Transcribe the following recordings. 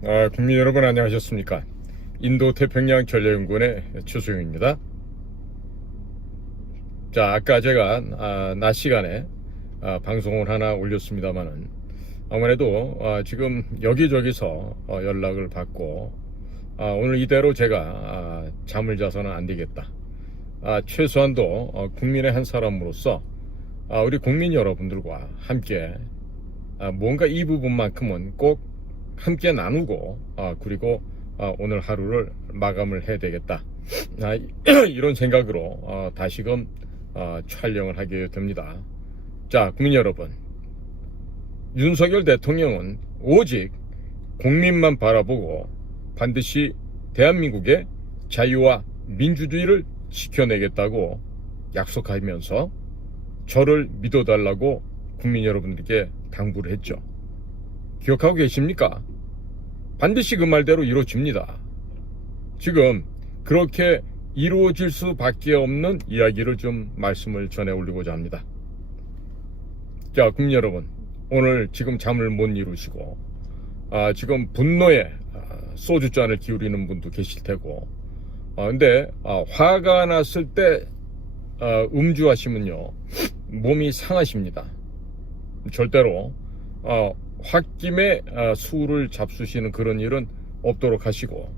국민 여러분 안녕하셨습니까? 인도 태평양 전략연구원의 최수용입니다. 자, 아까 제가 낮 시간에 방송을 하나 올렸습니다만은 아무래도 지금 여기저기서 연락을 받고 오늘 이대로 제가 잠을 자서는 안 되겠다. 최소한도 국민의 한 사람으로서 우리 국민 여러분들과 함께 뭔가 이 부분만큼은 꼭 함께 나누고 그리고 오늘 하루를 마감을 해야 되겠다. 이런 생각으로 다시금 촬영을 하게 됩니다. 자, 국민 여러분, 윤석열 대통령은 오직 국민만 바라보고 반드시 대한민국의 자유와 민주주의를 지켜내겠다고 약속하면서 저를 믿어달라고 국민 여러분들께 당부를 했죠. 기억하고 계십니까? 반드시 그 말대로 이루어집니다. 지금 그렇게 이루어질 수밖에 없는 이야기를 좀 말씀을 전해 올리고자 합니다. 자, 국민 여러분, 오늘 지금 잠을 못 이루시고 지금 분노에 소주잔을 기울이는 분도 계실 테고 근데 화가 났을 때 음주하시면요 몸이 상하십니다. 절대로 홧김에 술을 잡수시는 그런 일은 없도록 하시고,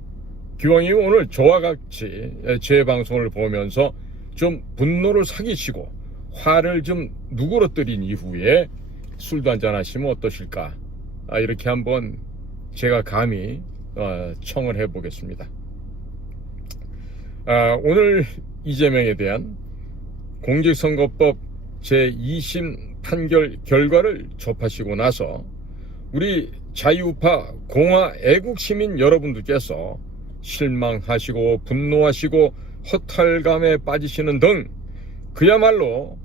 기왕이면 오늘 저와 같이 제 방송을 보면서 좀 분노를 사기시고 화를 좀 누그러뜨린 이후에 술도 한잔 하시면 어떠실까, 이렇게 한번 제가 감히 청을 해보겠습니다. 오늘 이재명에 대한 공직선거법 제2심 판결 결과를 접하시고 나서 우리 자유우파 공화 애국시민 여러분들께서 실망하시고 분노하시고 허탈감에 빠지시는 등 그야말로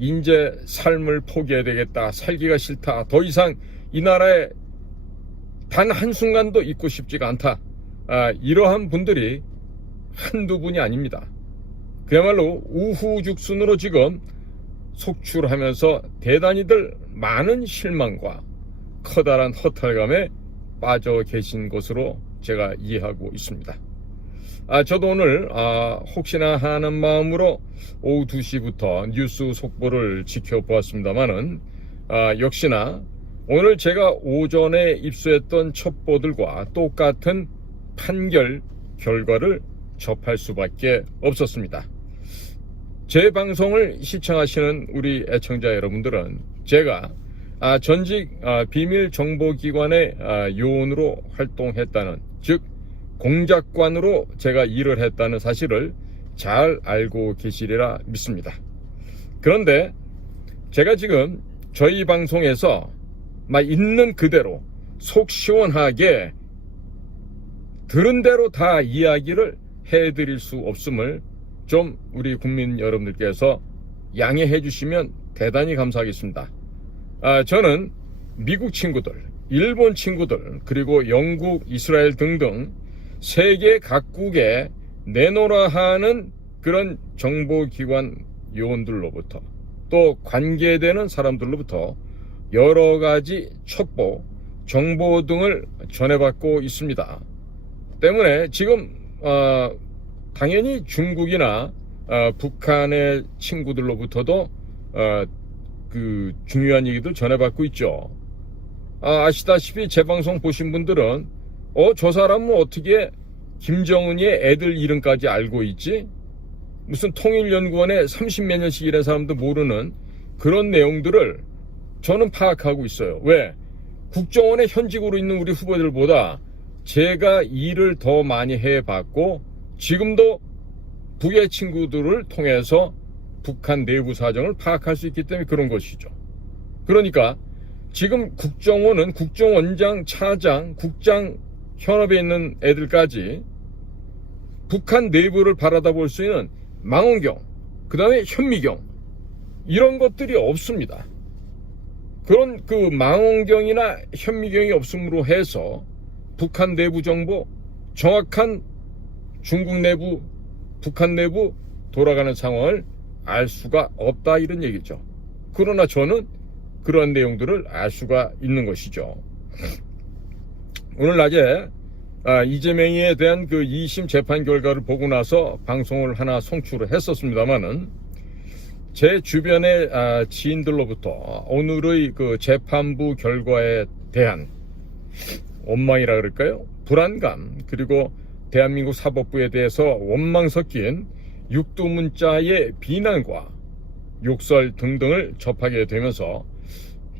인제 삶을 포기해야 되겠다, 살기가 싫다, 더 이상 이 나라에 단 한순간도 있고 싶지가 않다, 이러한 분들이 한두 분이 아닙니다. 그야말로 우후죽순으로 지금 속출하면서 대단히들 많은 실망과 커다란 허탈감에 빠져 계신 것으로 제가 이해하고 있습니다. 저도 오늘 혹시나 하는 마음으로 오후 2시부터 뉴스 속보를 지켜보았습니다만은 역시나 오늘 제가 오전에 입수했던 첩보들과 똑같은 판결 결과를 접할 수밖에 없었습니다. 제 방송을 시청하시는 우리 애청자 여러분들은 제가 전직 비밀정보기관의 요원으로 활동했다는, 즉 공작관으로 제가 일을 했다는 사실을 잘 알고 계시리라 믿습니다. 그런데 제가 지금 저희 방송에서 있는 그대로 속 시원하게 들은 대로 다 이야기를 해드릴 수 없음을 좀 우리 국민 여러분들께서 양해해 주시면 대단히 감사하겠습니다. 저는 미국 친구들, 일본 친구들, 그리고 영국, 이스라엘 등등 세계 각국에 내놓으라 하는 그런 정보기관 요원들로부터, 또 관계되는 사람들로부터 여러 가지 첩보, 정보 등을 전해받고 있습니다. 때문에 지금 당연히 중국이나 북한의 친구들로부터도 그 중요한 얘기들 전해받고 있죠. 아시다시피 제 방송 보신 분들은 저 사람은 어떻게 김정은의 애들 이름까지 알고 있지? 무슨 통일연구원에 30몇 년씩 일한 사람도 모르는 그런 내용들을 저는 파악하고 있어요. 왜? 국정원에 현직으로 있는 우리 후보들보다 제가 일을 더 많이 해봤고 지금도 북의 친구들을 통해서 북한 내부 사정을 파악할 수 있기 때문에 그런 것이죠. 그러니까 지금 국정원은 국정원장, 차장, 국장 현업에 있는 애들까지 북한 내부를 바라다 볼 수 있는 망원경, 그 다음에 현미경, 이런 것들이 없습니다. 그런 그 망원경이나 현미경이 없음으로 해서 북한 내부 정보, 정확한 중국 내부, 북한 내부 돌아가는 상황을 알 수가 없다, 이런 얘기죠. 그러나 저는 그런 내용들을 알 수가 있는 것이죠. 오늘 낮에 이재명에 대한 그 2심 재판 결과를 보고 나서 방송을 하나 송출을 했었습니다만은 제 주변의 지인들로부터 오늘의 그 재판부 결과에 대한 원망이라 그럴까요? 불안감, 그리고 대한민국 사법부에 대해서 원망 섞인 육두문자의 비난과 욕설 등등을 접하게 되면서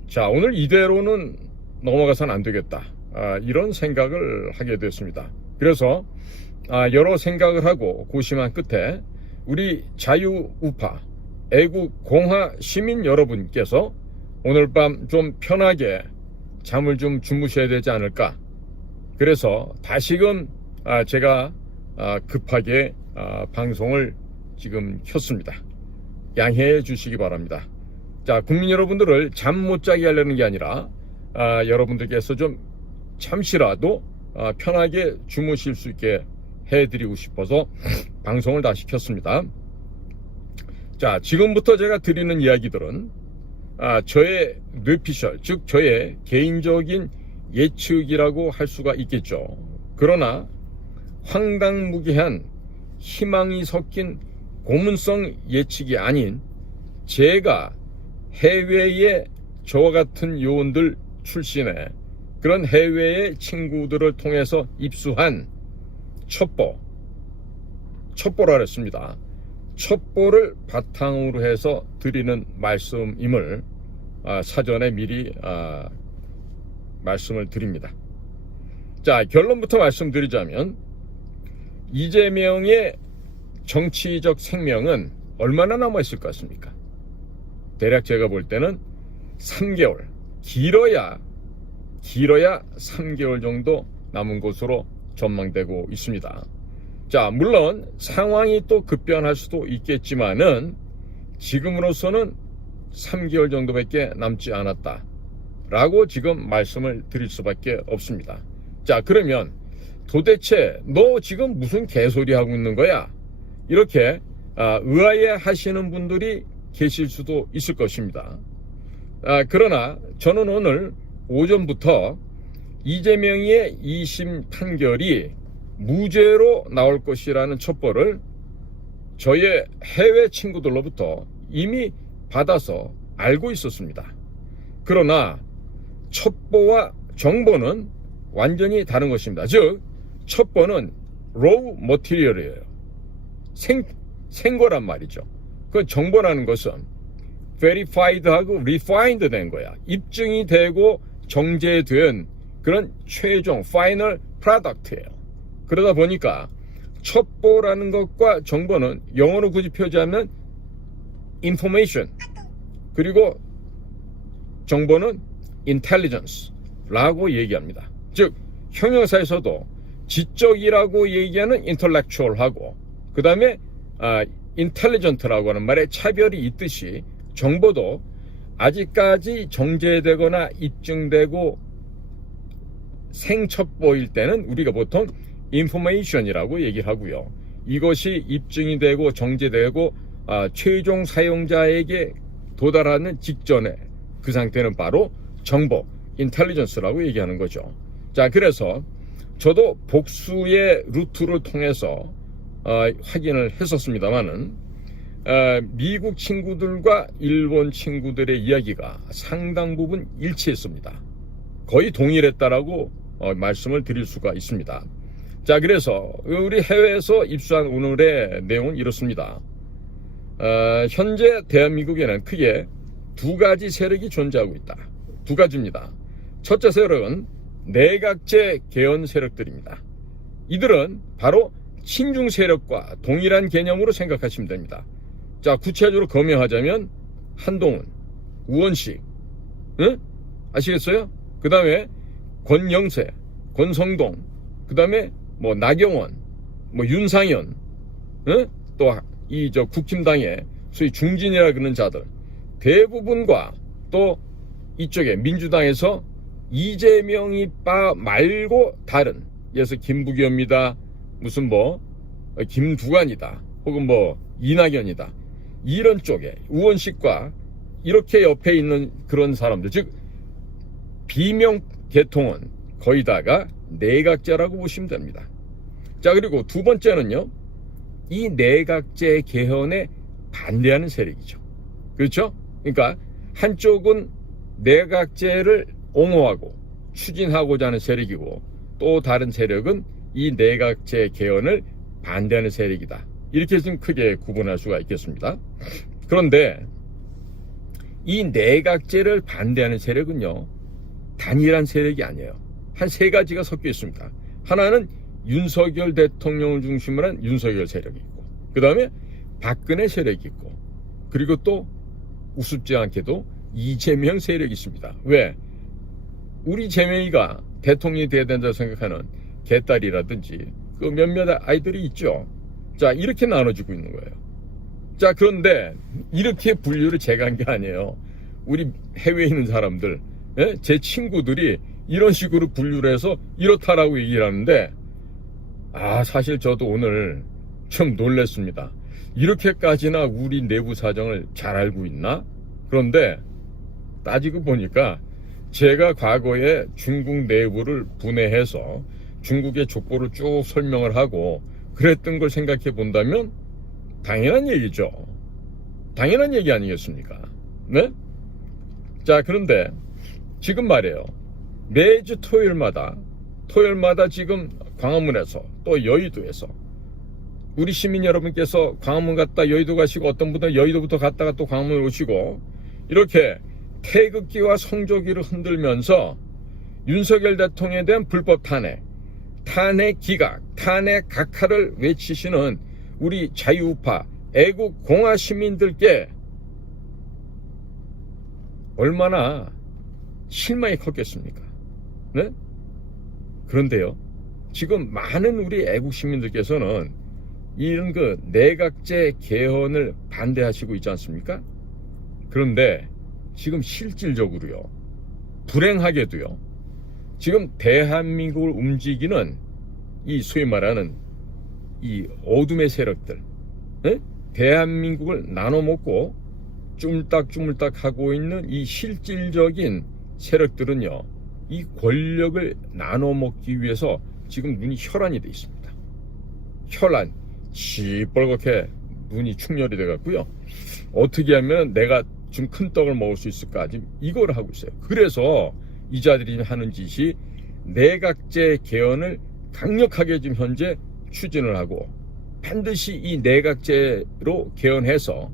자, 오늘 이대로는 넘어가선 안 되겠다, 이런 생각을 하게 됐습니다. 그래서 여러 생각을 하고 고심한 끝에 우리 자유우파 애국공화 시민 여러분께서 오늘 밤 좀 편하게 잠을 좀 주무셔야 되지 않을까, 그래서 다시금 제가 급하게 방송을 지금 켰습니다. 양해해 주시기 바랍니다. 자, 국민 여러분들을 잠 못 자게 하려는 게 아니라 여러분들께서 좀 잠시라도 편하게 주무실 수 있게 해드리고 싶어서 방송을 다시 켰습니다. 자, 지금부터 제가 드리는 이야기들은 저의 뇌피셜, 즉 저의 개인적인 예측이라고 할 수가 있겠죠. 그러나 황당무계한 희망이 섞인 고문성 예측이 아닌 제가 해외의 저와 같은 요원들 출신의 그런 해외의 친구들을 통해서 입수한 첩보라 했습니다. 첩보를 바탕으로 해서 드리는 말씀임을 사전에 미리 말씀을 드립니다. 자, 결론부터 말씀드리자면 이재명의 정치적 생명은 얼마나 남아있을 것 같습니까? 대략 제가 볼 때는 3개월, 길어야 3개월 정도 남은 것으로 전망되고 있습니다. 자, 물론 상황이 또 급변할 수도 있겠지만은 지금으로서는 3개월 정도밖에 남지 않았다라고 지금 말씀을 드릴 수밖에 없습니다. 자, 그러면 도대체 너 지금 무슨 개소리 하고 있는 거야? 이렇게 의아해 하시는 분들이 계실 수도 있을 것입니다. 그러나 저는 오늘 오전부터 이재명의 2심 판결이 무죄로 나올 것이라는 첩보를 저의 해외 친구들로부터 이미 받아서 알고 있었습니다. 그러나 첩보와 정보는 완전히 다른 것입니다. 즉, 첩보는 raw material이에요. 생거란 말이죠. 그 정보라는 것은 verified하고 refined 된 거야. 입증이 되고 정제된 그런 최종 final product예요. 그러다 보니까 첩보라는 것과 정보는 영어로 굳이 표기하면 information, 그리고 정보는 intelligence라고 얘기합니다. 즉, 형용사에서도 지적이라고 얘기하는 intellectual하고 그 다음에 intelligent라고 하는 말에 차별이 있듯이 정보도 아직까지 정제되거나 입증되고 생첩보일 때는 우리가 보통 information이라고 얘기를 하고요. 이것이 입증이 되고 정제되고 최종 사용자에게 도달하는 직전에 그 상태는 바로 정보, intelligence라고 얘기하는 거죠. 자, 그래서 저도 복수의 루트를 통해서 확인을 했었습니다만은 미국 친구들과 일본 친구들의 이야기가 상당 부분 일치했습니다. 거의 동일했다라고 말씀을 드릴 수가 있습니다. 자, 그래서 우리 해외에서 입수한 오늘의 내용은 이렇습니다. 현재 대한민국에는 크게 두 가지 세력이 존재하고 있다. 두 가지입니다. 첫째 세력은 내각제 개헌 세력들입니다. 이들은 바로 친중 세력과 동일한 개념으로 생각하시면 됩니다. 자, 구체적으로 검명하자면 한동훈, 우원식, 응? 아시겠어요? 그 다음에 권영세, 권성동, 그 다음에 뭐 나경원, 뭐 윤상현, 응? 또 이 국힘당의 소위 중진이라 그러는 자들 대부분과 또 이쪽에 민주당에서 이재명이 빠 말고 다른, 예를 김부겸이다, 무슨 뭐 김두관이다, 혹은 뭐 이낙연이다, 이런 쪽에 우원식과 이렇게 옆에 있는 그런 사람들, 즉 비명 계통은 거의 다가 내각제라고 보시면 됩니다. 자, 그리고 두 번째는요, 이 내각제 개헌에 반대하는 세력이죠. 그렇죠? 그러니까 한쪽은 내각제를 옹호하고 추진하고자 하는 세력이고, 또 다른 세력은 이 내각제 개헌을 반대하는 세력이다. 이렇게 좀 크게 구분할 수가 있겠습니다. 그런데 이 내각제를 반대하는 세력은요, 단일한 세력이 아니에요. 한 세 가지가 섞여 있습니다. 하나는 윤석열 대통령을 중심으로 한 윤석열 세력이 있고, 그 다음에 박근혜 세력이 있고, 그리고 또 우습지 않게도 이재명 세력이 있습니다. 왜? 우리 재명이가 대통령이 돼야 된다고 생각하는 개딸이라든지 그 몇몇 아이들이 있죠. 자, 이렇게 나눠지고 있는 거예요. 자, 그런데 이렇게 분류를 제가 한 게 아니에요. 우리 해외에 있는 사람들, 제 친구들이 이런 식으로 분류를 해서 이렇다라고 얘기를 하는데, 사실 저도 오늘 좀 놀랐습니다. 이렇게까지나 우리 내부 사정을 잘 알고 있나? 그런데 따지고 보니까 제가 과거에 중국 내부를 분해해서 중국의 족보를 쭉 설명을 하고 그랬던 걸 생각해 본다면 당연한 얘기죠. 당연한 얘기 아니겠습니까? 네? 자, 그런데 지금 말이에요. 매주 토요일마다 지금 광화문에서 또 여의도에서 우리 시민 여러분께서 광화문 갔다 여의도 가시고, 어떤 분들은 여의도부터 갔다가 또 광화문 오시고, 이렇게 태극기와 성조기를 흔들면서 윤석열 대통령에 대한 불법 탄핵 기각, 탄핵 각하를 외치시는 우리 자유우파 애국 공화 시민들께 얼마나 실망이 컸겠습니까? 네? 그런데요, 지금 많은 우리 애국 시민들께서는 이런 그 내각제 개헌을 반대하시고 있지 않습니까? 그런데 지금 실질적으로요, 불행하게도요, 지금 대한민국을 움직이는 이 소위 말하는 이 어둠의 세력들, 대한민국을 나눠먹고 쭈물딱쭈물딱 하고 있는 이 실질적인 세력들은요, 이 권력을 나눠먹기 위해서 지금 눈이 혈안이 돼 있습니다. 혈안, 시뻘겋게 눈이 충혈이 돼갖고요, 어떻게 하면 내가 좀 큰 떡을 먹을 수 있을까, 지금 이걸 하고 있어요. 그래서 이 자들이 하는 짓이 내각제 개헌을 강력하게 지금 현재 추진을 하고, 반드시 이 내각제로 개헌해서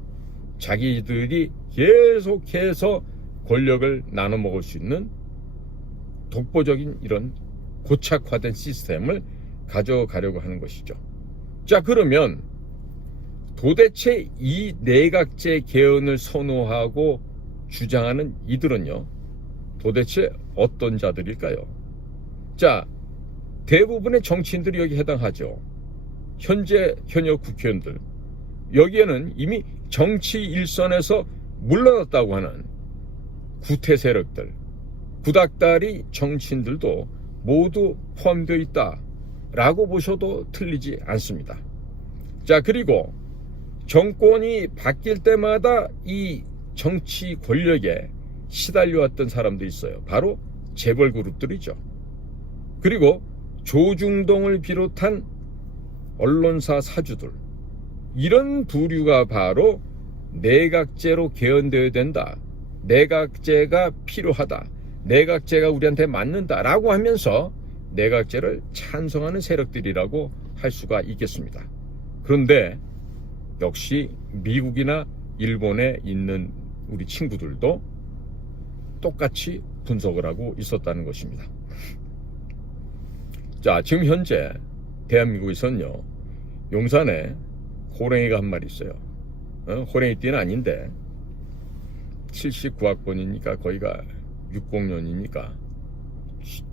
자기들이 계속해서 권력을 나눠 먹을 수 있는 독보적인 이런 고착화된 시스템을 가져가려고 하는 것이죠. 자, 그러면 도대체 이 내각제 개헌을 선호하고 주장하는 이들은요, 도대체 어떤 자들일까요? 자, 대부분의 정치인들이 여기 해당하죠. 현역 국회의원들, 여기에는 이미 정치 일선에서 물러났다고 하는 구태 세력들, 구닥다리 정치인들도 모두 포함되어 있다라고 보셔도 틀리지 않습니다. 자, 그리고 정권이 바뀔 때마다 이 정치 권력에 시달려왔던 사람도 있어요. 바로 재벌 그룹들이죠. 그리고 조중동을 비롯한 언론사 사주들, 이런 부류가 바로 내각제로 개헌되어야 된다, 내각제가 필요하다, 내각제가 우리한테 맞는다라고 하면서 내각제를 찬성하는 세력들이라고 할 수가 있겠습니다. 그런데 역시 미국이나 일본에 있는 우리 친구들도 똑같이 분석을 하고 있었다는 것입니다. 자, 지금 현재 대한민국에서는요, 용산에 호랭이가 한 마리 있어요. 호랭이띠는 아닌데 79학번이니까 거기가 60년이니까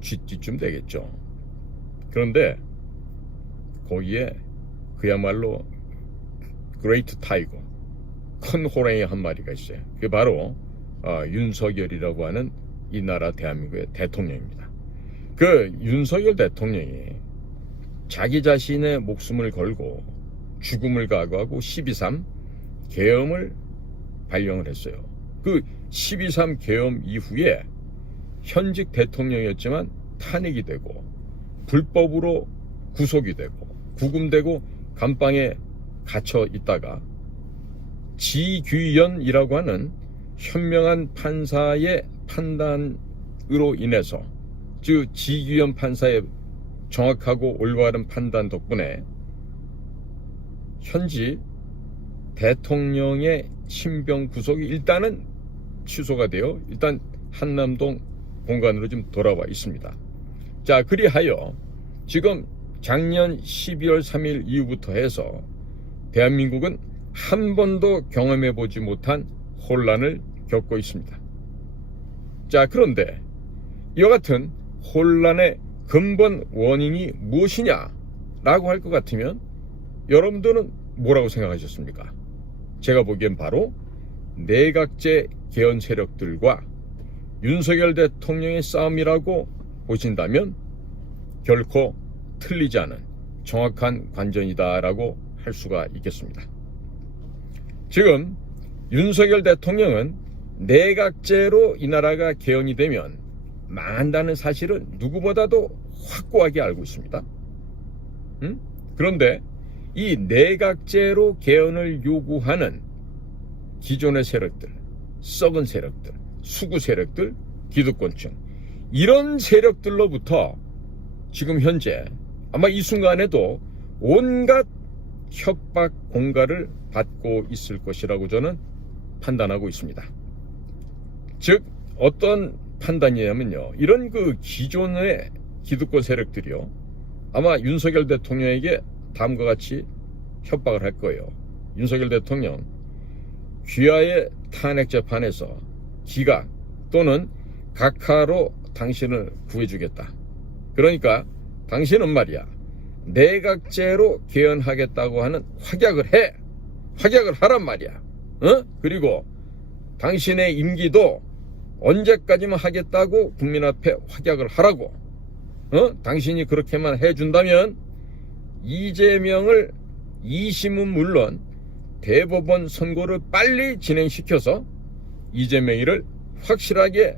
쥐띠쯤 되겠죠. 그런데 거기에 그야말로 그레이트 타이거, 큰 호랭이 한 마리가 있어요. 그게 바로 윤석열이라고 하는 이 나라 대한민국의 대통령입니다. 그 윤석열 대통령이 자기 자신의 목숨을 걸고 죽음을 각오하고 12.3 계엄을 발령을 했어요. 그 12.3 계엄 이후에 현직 대통령이었지만 탄핵이 되고, 불법으로 구속이 되고 구금되고 감방에 갇혀 있다가 지규현이라고 하는 현명한 판사의 판단으로 인해서, 즉 지규현 판사의 정확하고 올바른 판단 덕분에 현지 대통령의 신병 구속이 일단은 취소가 되어 일단 한남동 공간으로 좀 돌아와 있습니다. 자, 그리하여 지금 작년 12월 3일 이후부터 해서 대한민국은 한 번도 경험해보지 못한 혼란을 겪고 있습니다. 자, 그런데 이와 같은 혼란의 근본 원인이 무엇이냐라고 할 것 같으면 여러분들은 뭐라고 생각하셨습니까? 제가 보기엔 바로 내각제 개헌 세력들과 윤석열 대통령의 싸움이라고 보신다면 결코 틀리지 않은 정확한 관전이다라고 할 수가 있겠습니다. 지금 윤석열 대통령은 내각제로 이 나라가 개헌이 되면 망한다는 사실을 누구보다도 확고하게 알고 있습니다. 그런데 이 내각제로 개헌을 요구하는 기존의 세력들, 썩은 세력들, 수구 세력들, 기득권층, 이런 세력들로부터 지금 현재 아마 이 순간에도 온갖 협박 공갈을 받고 있을 것이라고 저는 판단하고 있습니다. 즉 어떤 판단이냐면요, 이런 그 기존의 기득권 세력들이요, 아마 윤석열 대통령에게 다음과 같이 협박을 할 거예요. 윤석열 대통령, 귀하의 탄핵 재판에서 기각 또는 각하로 당신을 구해주겠다. 그러니까 당신은 말이야, 내각제로 개헌하겠다고 하는 확약을 하란 말이야. 그리고 당신의 임기도 언제까지만 하겠다고 국민 앞에 확약을 하라고. 당신이 그렇게만 해준다면 이재명을 2심은 물론 대법원 선고를 빨리 진행시켜서 이재명이를 확실하게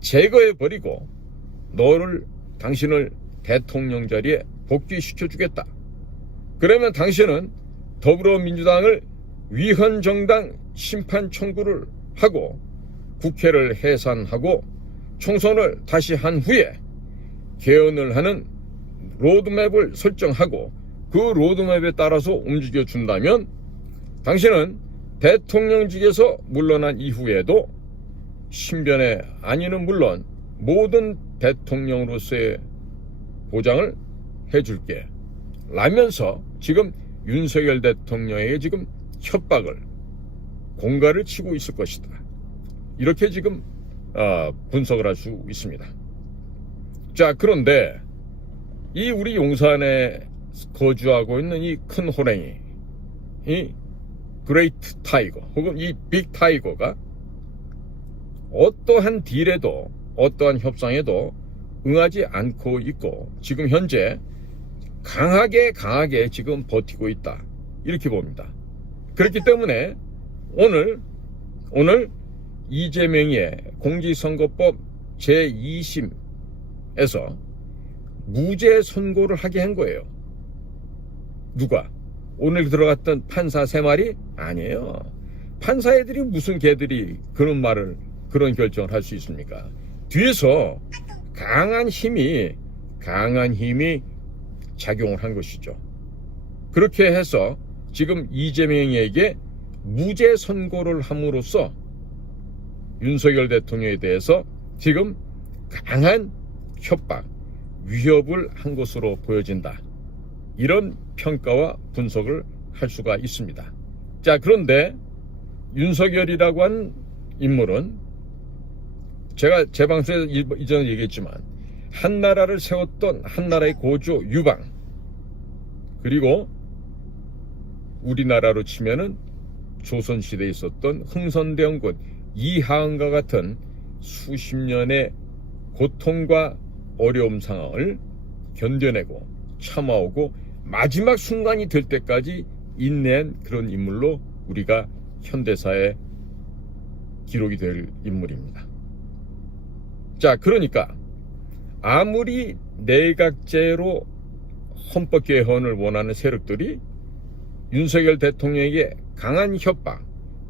제거해버리고 당신을 대통령 자리에 복귀시켜주겠다. 그러면 당신은 더불어민주당을 위헌정당 심판 청구를 하고 국회를 해산하고 총선을 다시 한 후에 개헌을 하는 로드맵을 설정하고 그 로드맵에 따라서 움직여준다면 당신은 대통령직에서 물러난 이후에도 신변의 안위는 물론 모든 대통령으로서의 보장을 해줄게 라면서 지금 윤석열 대통령에게 지금 협박을 공갈을 치고 있을 것이다. 이렇게 지금 분석을 할 수 있습니다. 자, 그런데 이 우리 용산에 거주하고 있는 이 큰 호랭이, 이 그레이트 타이거 혹은 이 빅 타이거가 어떠한 딜에도 어떠한 협상에도 응하지 않고 있고 지금 현재 강하게 지금 버티고 있다, 이렇게 봅니다. 그렇기 때문에 오늘 이재명의 공직선거법 제2심에서 무죄 선고를 하게 한 거예요. 누가? 오늘 들어갔던 판사 3마리? 아니에요. 판사 애들이 무슨 개들이 그런 결정을 할 수 있습니까? 뒤에서 강한 힘이 작용을 한 것이죠. 그렇게 해서 지금 이재명에게 무죄 선고를 함으로써 윤석열 대통령에 대해서 지금 강한 협박, 위협을 한 것으로 보여진다. 이런 평가와 분석을 할 수가 있습니다. 자, 그런데 윤석열이라고 한 인물은 제가 제 방송에서 이전에 얘기했지만 한나라를 세웠던 한나라의 고조 유방, 그리고 우리나라로 치면은 조선시대에 있었던 흥선대원군 이하응과 같은 수십 년의 고통과 어려움 상황을 견뎌내고 참아오고 마지막 순간이 될 때까지 인내한 그런 인물로 우리가 현대사에 기록이 될 인물입니다. 자, 그러니까 아무리 내각제로 헌법 개헌을 원하는 세력들이 윤석열 대통령에게 강한 협박,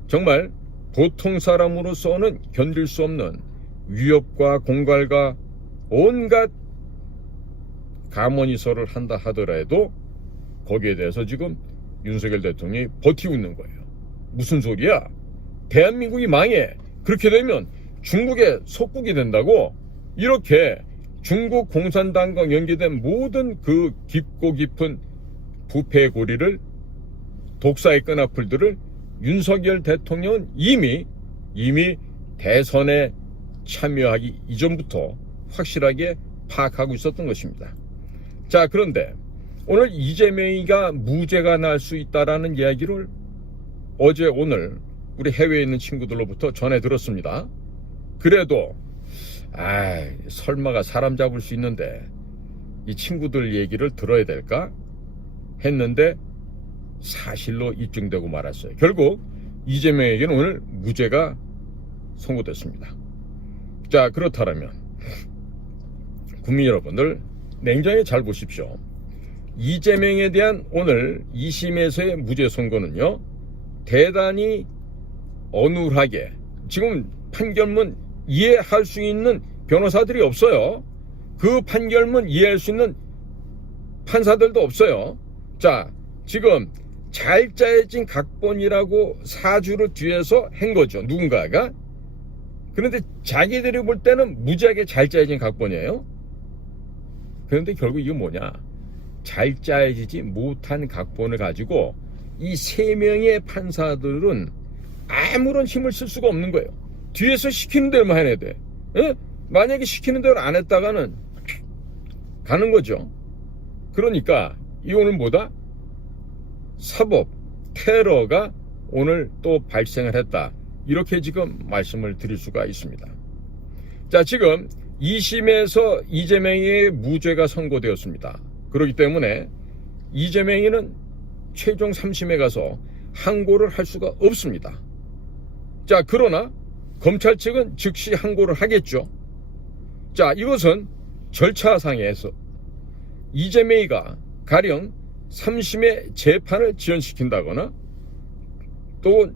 정말 보통 사람으로서는 견딜 수 없는 위협과 공갈과 온갖 감언이설을 한다 하더라도 거기에 대해서 지금 윤석열 대통령이 버티고 있는 거예요. 무슨 소리야? 대한민국이 망해. 그렇게 되면 중국의 속국이 된다고. 이렇게 중국 공산당과 연계된 모든 그 깊고 깊은 부패의 고리를, 독사의 끈앞을들을 윤석열 대통령은 이미 대선에 참여하기 이전부터 확실하게 파악하고 있었던 것입니다. 자, 그런데 오늘 이재명이가 무죄가 날 수 있다라는 이야기를 어제 오늘 우리 해외에 있는 친구들로부터 전해 들었습니다. 그래도 설마가 사람 잡을 수 있는데 이 친구들 얘기를 들어야 될까 했는데 사실로 입증되고 말았어요. 결국 이재명에게는 오늘 무죄가 선고됐습니다. 자, 그렇다면 국민 여러분들 냉정히 잘 보십시오. 이재명에 대한 오늘 2심에서의 무죄 선고는요, 대단히 어눌하게, 지금 판결문 이해할 수 있는 변호사들이 없어요. 그 판결문 이해할 수 있는 판사들도 없어요. 자, 지금 잘 짜여진 각본이라고 사주를 뒤에서 한 거죠, 누군가가. 그런데 자기들이 볼 때는 무지하게 잘 짜여진 각본이에요. 그런데 결국 이게 뭐냐, 잘 짜여지지 못한 각본을 가지고 이 3명의 판사들은 아무런 힘을 쓸 수가 없는 거예요. 뒤에서 시키는 대로만 해야 돼. 에? 만약에 시키는 대로 안 했다가는 가는 거죠. 그러니까 이 오늘 뭐다? 사법 테러가 오늘 또 발생을 했다, 이렇게 지금 말씀을 드릴 수가 있습니다. 자, 지금 2심에서 이재명의 무죄가 선고되었습니다. 그렇기 때문에 이재명이는 최종 3심에 가서 항고를 할 수가 없습니다. 자, 그러나 검찰 측은 즉시 항고를 하겠죠. 자, 이것은 절차상에서 이재명이가 가령 3심의 재판을 지연시킨다거나 또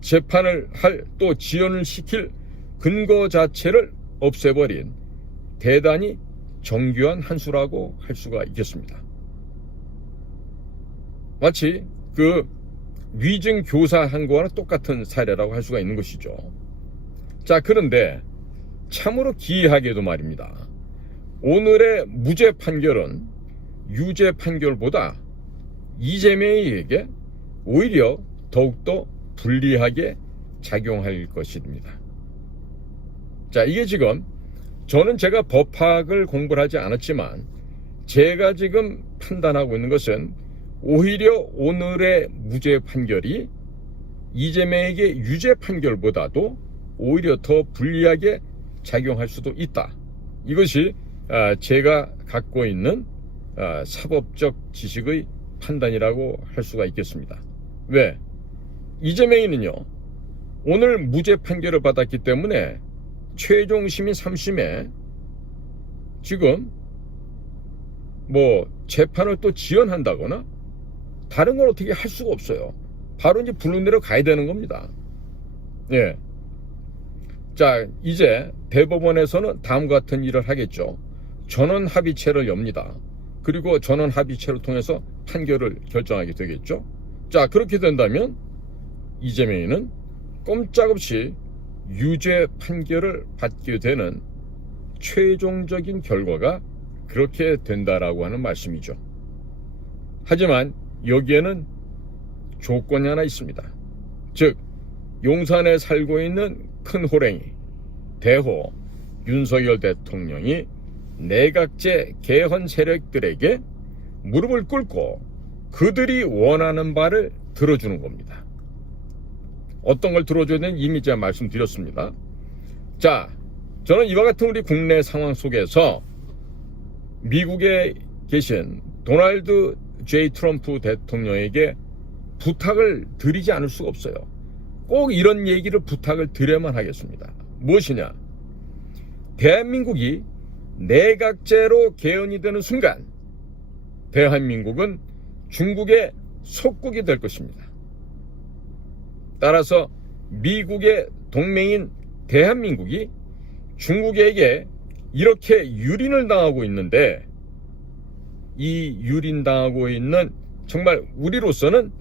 재판을 또 지연을 시킬 근거 자체를 없애버린 대단히 정교한 한 수라고 할 수가 있겠습니다. 마치 그 위증 교사 항고와는 똑같은 사례라고 할 수가 있는 것이죠. 자, 그런데 참으로 기이하게도 말입니다, 오늘의 무죄 판결은 유죄 판결보다 이재명에게 오히려 더욱더 불리하게 작용할 것입니다. 자, 이게 지금 제가 법학을 공부를 하지 않았지만 제가 지금 판단하고 있는 것은 오히려 오늘의 무죄 판결이 이재명에게 유죄 판결보다도 오히려 더 불리하게 작용할 수도 있다. 이것이 제가 갖고 있는 사법적 지식의 판단이라고 할 수가 있겠습니다. 왜? 이재명이는요, 오늘 무죄 판결을 받았기 때문에 최종 심의 3심에 지금 재판을 또 지연한다거나 다른 걸 어떻게 할 수가 없어요. 바로 이제 불론대로 가야 되는 겁니다. 예. 자, 이제 대법원에서는 다음과 같은 일을 하겠죠. 전원 합의체를 엽니다. 그리고 전원 합의체를 통해서 판결을 결정하게 되겠죠. 자, 그렇게 된다면 이재명이는 꼼짝없이 유죄 판결을 받게 되는 최종적인 결과가 그렇게 된다라고 하는 말씀이죠. 하지만 여기에는 조건이 하나 있습니다. 즉, 용산에 살고 있는 큰 호랭이 대호 윤석열 대통령이 내각제 개헌 세력들에게 무릎을 꿇고 그들이 원하는 바를 들어주는 겁니다. 어떤 걸 들어줘야 되는지 이미 제가 말씀드렸습니다. 자, 저는 이와 같은 우리 국내 상황 속에서 미국에 계신 도널드 J. 트럼프 대통령에게 부탁을 드리지 않을 수가 없어요. 꼭 이런 얘기를 부탁을 드려야만 하겠습니다. 무엇이냐? 대한민국이 내각제로 개헌이 되는 순간 대한민국은 중국의 속국이 될 것입니다. 따라서 미국의 동맹인 대한민국이 중국에게 이렇게 유린을 당하고 있는데, 이 유린당하고 있는 정말 우리로서는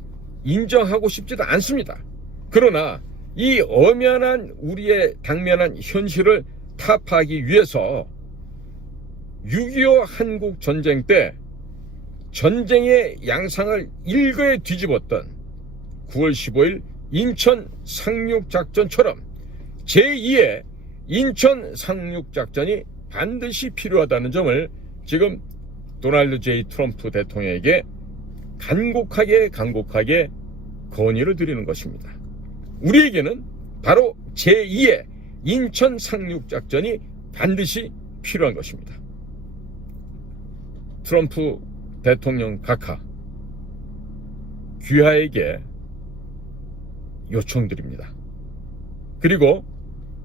인정하고 싶지도 않습니다. 그러나 이 엄연한 우리의 당면한 현실을 타파하기 위해서 6.25 한국 전쟁 때 전쟁의 양상을 일거에 뒤집었던 9월 15일 인천 상륙작전처럼 제2의 인천 상륙작전이 반드시 필요하다는 점을 지금 도널드 J. 트럼프 대통령에게 간곡하게 건의를 드리는 것입니다. 우리에게는 바로 제2의 인천 상륙작전이 반드시 필요한 것입니다. 트럼프 대통령 각하, 귀하에게 요청드립니다. 그리고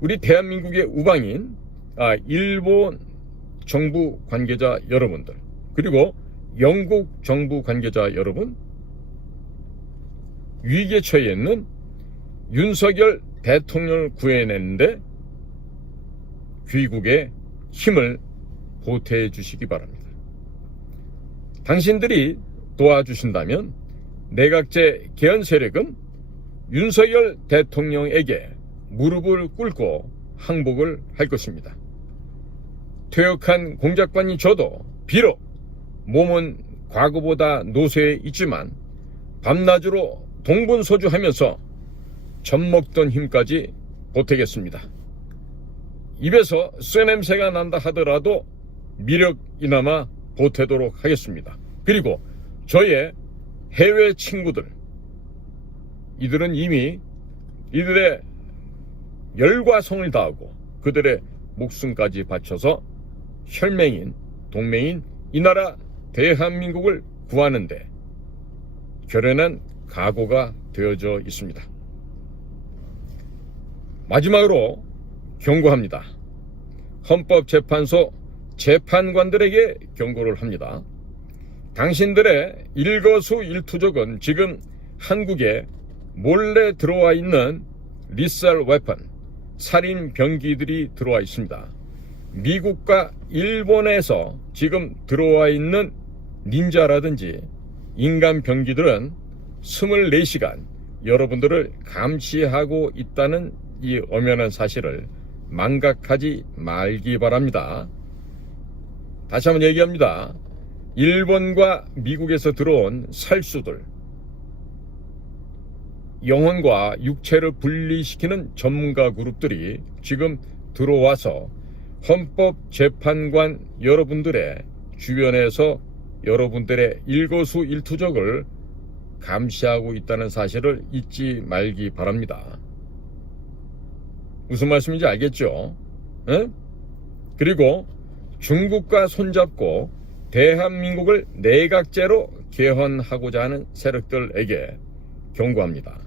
우리 대한민국의 우방인 일본 정부 관계자 여러분들, 그리고 영국 정부 관계자 여러분, 위기에 처해 있는 윤석열 대통령을 구해내는데 귀국의 힘을 보태해 주시기 바랍니다. 당신들이 도와주신다면 내각제 개헌 세력은 윤석열 대통령에게 무릎을 꿇고 항복을 할 것입니다. 퇴역한 공작관이 저도 비록 몸은 과거보다 노쇠해 있지만 밤낮으로 동분서주하면서 젖먹던 힘까지 보태겠습니다. 입에서 쇠냄새가 난다 하더라도 미력이나마 보태도록 하겠습니다. 그리고 저의 해외 친구들, 이들은 이미 이들의 열과 성을 다하고 그들의 목숨까지 바쳐서 혈맹인, 동맹인 이 나라 대한민국을 구하는데 결연한 각오가 되어져 있습니다. 마지막으로 경고합니다. 헌법재판소 재판관들에게 경고를 합니다. 당신들의 일거수일투족은 지금 한국에 몰래 들어와 있는 리셀 웨펀, 살인 병기들이 들어와 있습니다. 미국과 일본에서 지금 들어와 있는 닌자라든지 인간 병기들은 24시간 여러분들을 감시하고 있다는 이 엄연한 사실을 망각하지 말기 바랍니다. 다시 한번 얘기합니다. 일본과 미국에서 들어온 살수들, 영혼과 육체를 분리시키는 전문가 그룹들이 지금 들어와서 헌법재판관 여러분들의 주변에서 여러분들의 일거수일투족을 감시하고 있다는 사실을 잊지 말기 바랍니다. 무슨 말씀인지 알겠죠? 에? 그리고 중국과 손잡고 대한민국을 내각제로 개헌하고자 하는 세력들에게 경고합니다.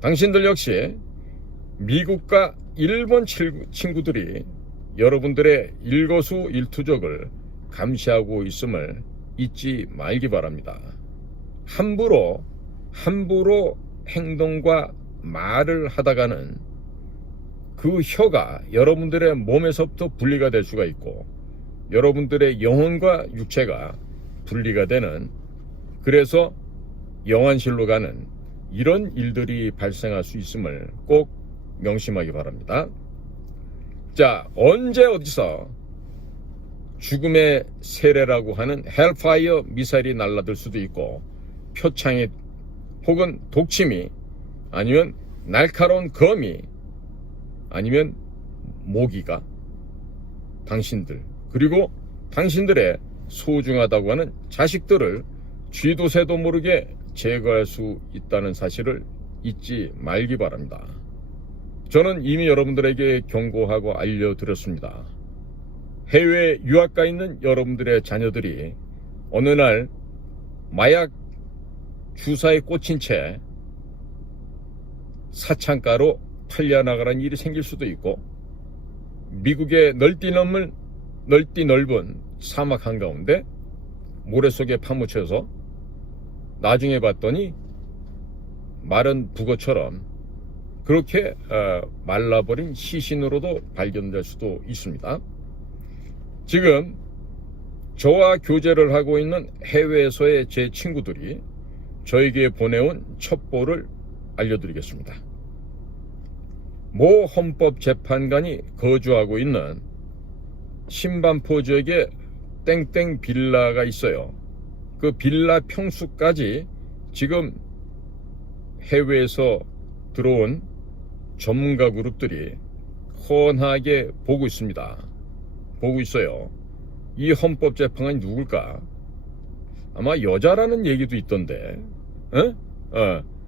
당신들 역시 미국과 일본 친구들이 여러분들의 일거수일투족을 감시하고 있음을 잊지 말기 바랍니다. 함부로 행동과 말을 하다가는 그 혀가 여러분들의 몸에서부터 분리가 될 수가 있고 여러분들의 영혼과 육체가 분리가 되는, 그래서 영안실로 가는 이런 일들이 발생할 수 있음을 꼭 명심하기 바랍니다. 자, 언제 어디서 죽음의 세례라고 하는 헬파이어 미사일이 날아들 수도 있고 표창이 혹은 독침이 아니면 날카로운 검이 아니면 모기가 당신들 그리고 당신들의 소중하다고 하는 자식들을 쥐도 새도 모르게 제거할 수 있다는 사실을 잊지 말기 바랍니다. 저는 이미 여러분들에게 경고하고 알려드렸습니다. 해외 유학가 있는 여러분들의 자녀들이 어느 날 마약 주사에 꽂힌 채 사창가로 팔려나가는 일이 생길 수도 있고 미국의 널뛰넘을 넓디 넓은 사막 한가운데 모래 속에 파묻혀서 나중에 봤더니 마른 북어처럼 그렇게 말라버린 시신으로도 발견될 수도 있습니다. 지금 저와 교제를 하고 있는 해외에서의 제 친구들이 저에게 보내온 첩보를 알려드리겠습니다. 모 헌법재판관이 거주하고 있는 신반포 지역에 땡땡 빌라가 있어요. 그 빌라 평수까지 지금 해외에서 들어온 전문가 그룹들이 헌하게 보고 있습니다. 보고 있어요. 이 헌법재판관이 누굴까? 아마 여자라는 얘기도 있던데,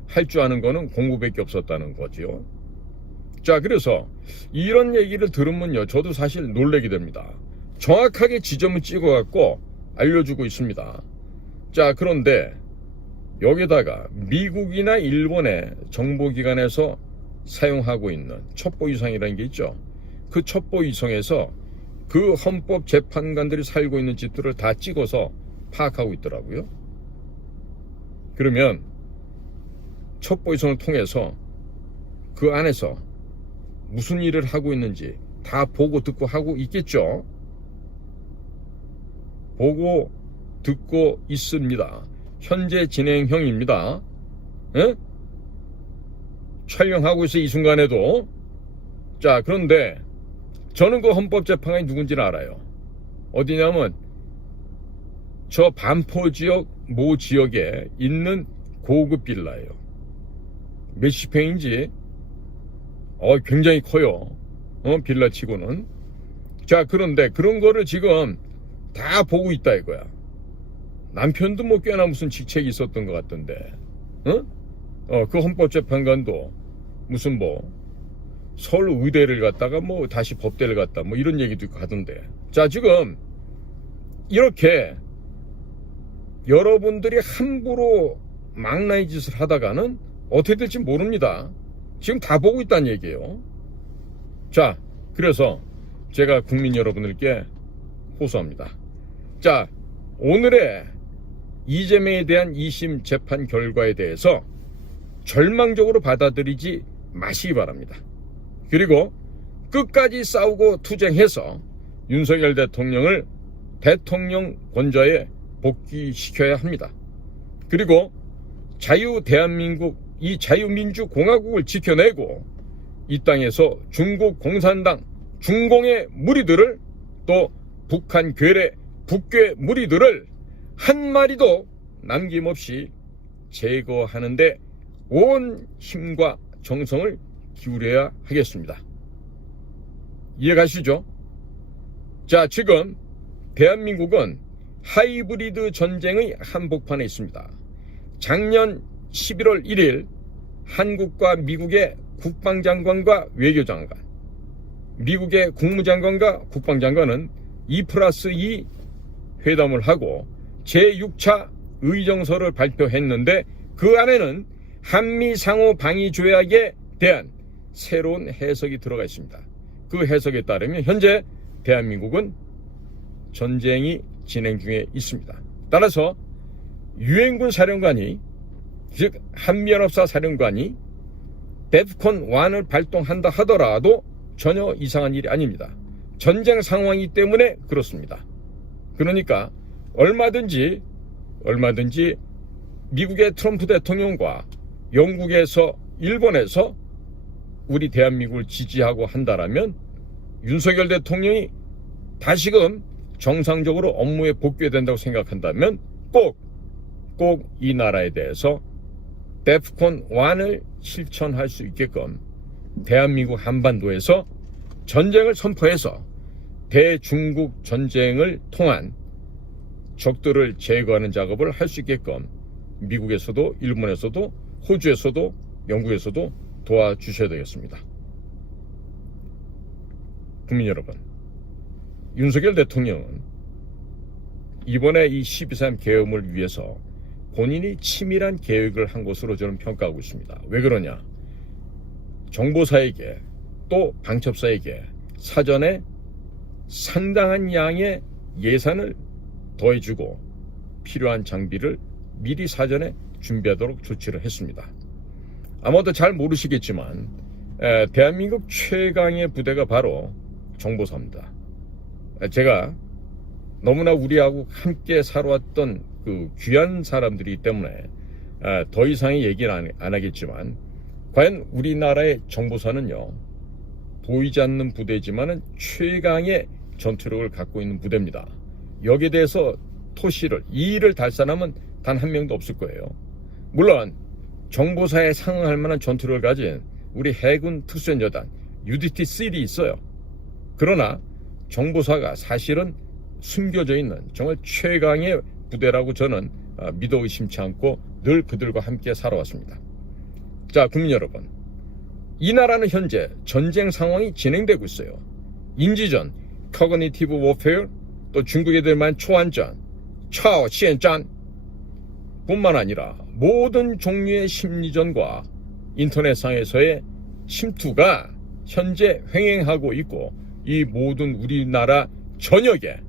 할 줄 아는 거는 공부밖에 없었다는 거죠. 자, 그래서 이런 얘기를 들으면요, 저도 사실 놀라게 됩니다. 정확하게 지점을 찍어갖고 알려주고 있습니다. 자, 그런데 여기다가 미국이나 일본의 정보기관에서 사용하고 있는 첩보위성이라는 게 있죠. 그 첩보위성에서 그 헌법재판관들이 살고 있는 집들을 다 찍어서 파악하고 있더라고요. 그러면 첩보위성을 통해서 그 안에서 무슨 일을 하고 있는지 다 보고 듣고 하고 있겠죠. 보고 듣고 있습니다. 현재 진행형입니다. 에? 촬영하고 있어요, 이 순간에도. 자, 그런데 저는 그 헌법재판관이 누군지는 알아요. 어디냐면 저 반포 지역 모 지역에 있는 고급 빌라예요. 몇십 평인지 굉장히 커요. 빌라치고는. 자, 그런데 그런 거를 지금 다 보고 있다 이거야. 남편도 뭐 꽤나 무슨 직책이 있었던 것 같던데. 그 헌법재판관도 무슨 뭐 서울 의대를 갔다가 뭐 다시 법대를 갔다 뭐 이런 얘기도 있고 하던데. 자, 지금 이렇게 여러분들이 함부로 망나니 짓을 하다가는 어떻게 될지 모릅니다. 지금 다 보고 있다는 얘기예요. 자, 그래서 제가 국민 여러분들께 호소합니다. 자, 오늘의 이재명에 대한 2심 재판 결과에 대해서 절망적으로 받아들이지 마시기 바랍니다. 그리고 끝까지 싸우고 투쟁해서 윤석열 대통령을 대통령 권좌에 복귀시켜야 합니다. 그리고 대한민국 이 자유민주공화국을 지켜내고 이 땅에서 중국 공산당 중공의 무리들을 또 북한 괴뢰 북괴 무리들을 한 마리도 남김없이 제거하는데 온 힘과 정성을 기울여야 하겠습니다. 이해가시죠? 자, 지금 대한민국은 하이브리드 전쟁의 한복판에 있습니다. 작년 11월 1일 한국과 미국의 국방장관과 외교장관, 미국의 국무장관과 국방장관은 2+2 회담을 하고 제6차 의정서를 발표했는데 그 안에는 한미 상호 방위 조약에 대한 새로운 해석이 들어가 있습니다. 그 해석에 따르면 현재 대한민국은 전쟁이 진행 중에 있습니다. 따라서 유엔군 사령관이, 즉 한미연합사 사령관이 데프콘 1을 발동한다 하더라도 전혀 이상한 일이 아닙니다. 전쟁 상황이기 때문에 그렇습니다. 그러니까 얼마든지 미국의 트럼프 대통령과 영국에서 일본에서 우리 대한민국을 지지하고 한다라면 윤석열 대통령이 다시금 정상적으로 업무에 복귀해야 된다고 생각한다면 꼭 이 나라에 대해서 데프콘 1을 실천할 수 있게끔 대한민국 한반도에서 전쟁을 선포해서 대중국 전쟁을 통한 적들을 제거하는 작업을 할 수 있게끔 미국에서도 일본에서도 호주에서도 영국에서도 도와주셔야 되겠습니다. 국민 여러분, 윤석열 대통령은 이번에 이 12.3 계엄을 위해서 본인이 치밀한 계획을 한 것으로 저는 평가하고 있습니다. 왜 그러냐? 정보사에게 또 방첩사에게 사전에 상당한 양의 예산을 더해주고 필요한 장비를 미리 사전에 준비하도록 조치를 했습니다. 아마도 잘 모르시겠지만 대한민국 최강의 부대가 바로 정보사입니다. 제가 너무나 우리하고 함께 살아왔던 그 귀한 사람들이기 때문에 더 이상의 얘기는 안 하겠지만, 과연 우리나라의 정보사는요, 보이지 않는 부대지만은 최강의 전투력을 갖고 있는 부대입니다. 여기에 대해서 토시를, 이의를 달 사람은 단 한 명도 없을 거예요. 물론 정보사에 상응할 만한 전투력을 가진 우리 해군 특수연여단 UDT-3이 있어요. 그러나 정보사가 사실은 숨겨져 있는 정말 최강의 부대라고 저는 믿어 의심치 않고 늘 그들과 함께 살아왔습니다. 자, 국민 여러분, 이 나라는 현재 전쟁 상황이 진행되고 있어요. 인지전, Cognitive Warfare, 또 중국에 대한 초안전, 차오시엔전 뿐만 아니라 모든 종류의 심리전과 인터넷상에서의 침투가 현재 횡행하고 있고, 이 모든 우리나라 전역에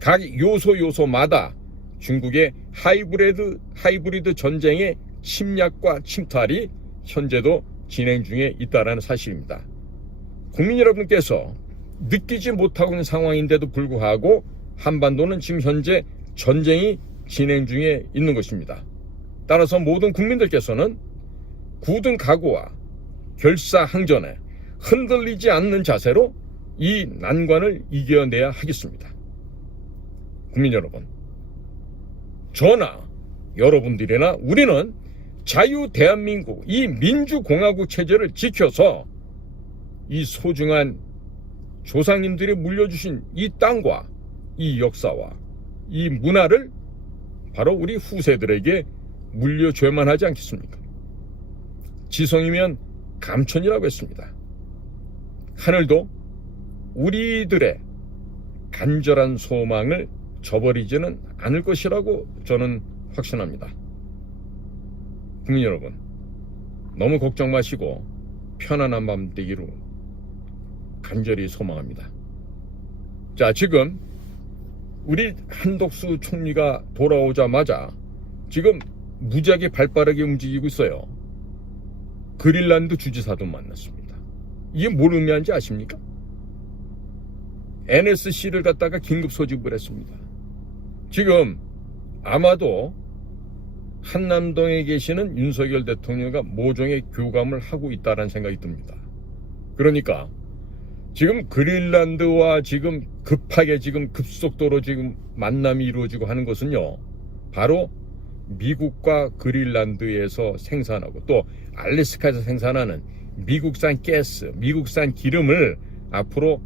각 요소마다 중국의 하이브리드 전쟁의 침략과 침탈이 현재도 진행 중에 있다는 사실입니다. 국민 여러분께서 느끼지 못하고 있는 상황인데도 불구하고 한반도는 지금 현재 전쟁이 진행 중에 있는 것입니다. 따라서 모든 국민들께서는 굳은 각오와 결사항전에 흔들리지 않는 자세로 이 난관을 이겨내야 하겠습니다. 국민 여러분, 저나 여러분들이나 우리는 자유 대한민국, 이 민주공화국 체제를 지켜서 이 소중한 조상님들이 물려주신 이 땅과 이 역사와 이 문화를 바로 우리 후세들에게 물려줘야만 하지 않겠습니까? 지성이면 감천이라고 했습니다. 하늘도 우리들의 간절한 소망을 저버리지는 않을 것이라고 저는 확신합니다. 국민 여러분, 너무 걱정 마시고 편안한 밤 되기로 간절히 소망합니다. 자, 지금 우리 한덕수 총리가 돌아오자마자 지금 무지하게 발빠르게 움직이고 있어요. 그린란드 주지사도 만났습니다. 이게 뭘 의미하는지 아십니까? NSC를 갖다가 긴급 소집을 했습니다. 지금 아마도 한남동에 계시는 윤석열 대통령과 모종의 교감을 하고 있다는 생각이 듭니다. 그러니까 지금 그린란드와 지금 급하게 지금 급속도로 지금 만남이 이루어지고 하는 것은요, 바로 미국과 그린란드에서 생산하고 또 알래스카에서 생산하는 미국산 가스, 미국산 기름을 앞으로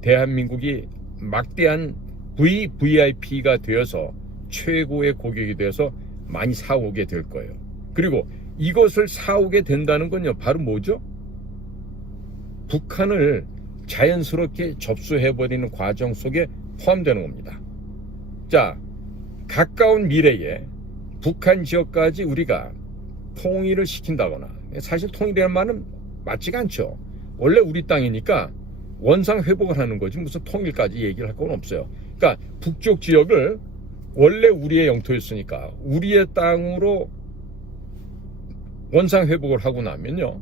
대한민국이 막대한 VVIP가 되어서 최고의 고객이 되어서 많이 사오게 될 거예요. 그리고 이것을 사오게 된다는 건요, 바로 뭐죠? 북한을 자연스럽게 접수해버리는 과정 속에 포함되는 겁니다. 자, 가까운 미래에 북한 지역까지 우리가 통일을 시킨다거나, 사실 통일이라는 말은 맞지가 않죠. 원래 우리 땅이니까 원상 회복을 하는 거지 무슨 통일까지 얘기를 할 건 없어요. 그러니까 북쪽 지역을 원래 우리의 영토였으니까 우리의 땅으로 원상 회복을 하고 나면요,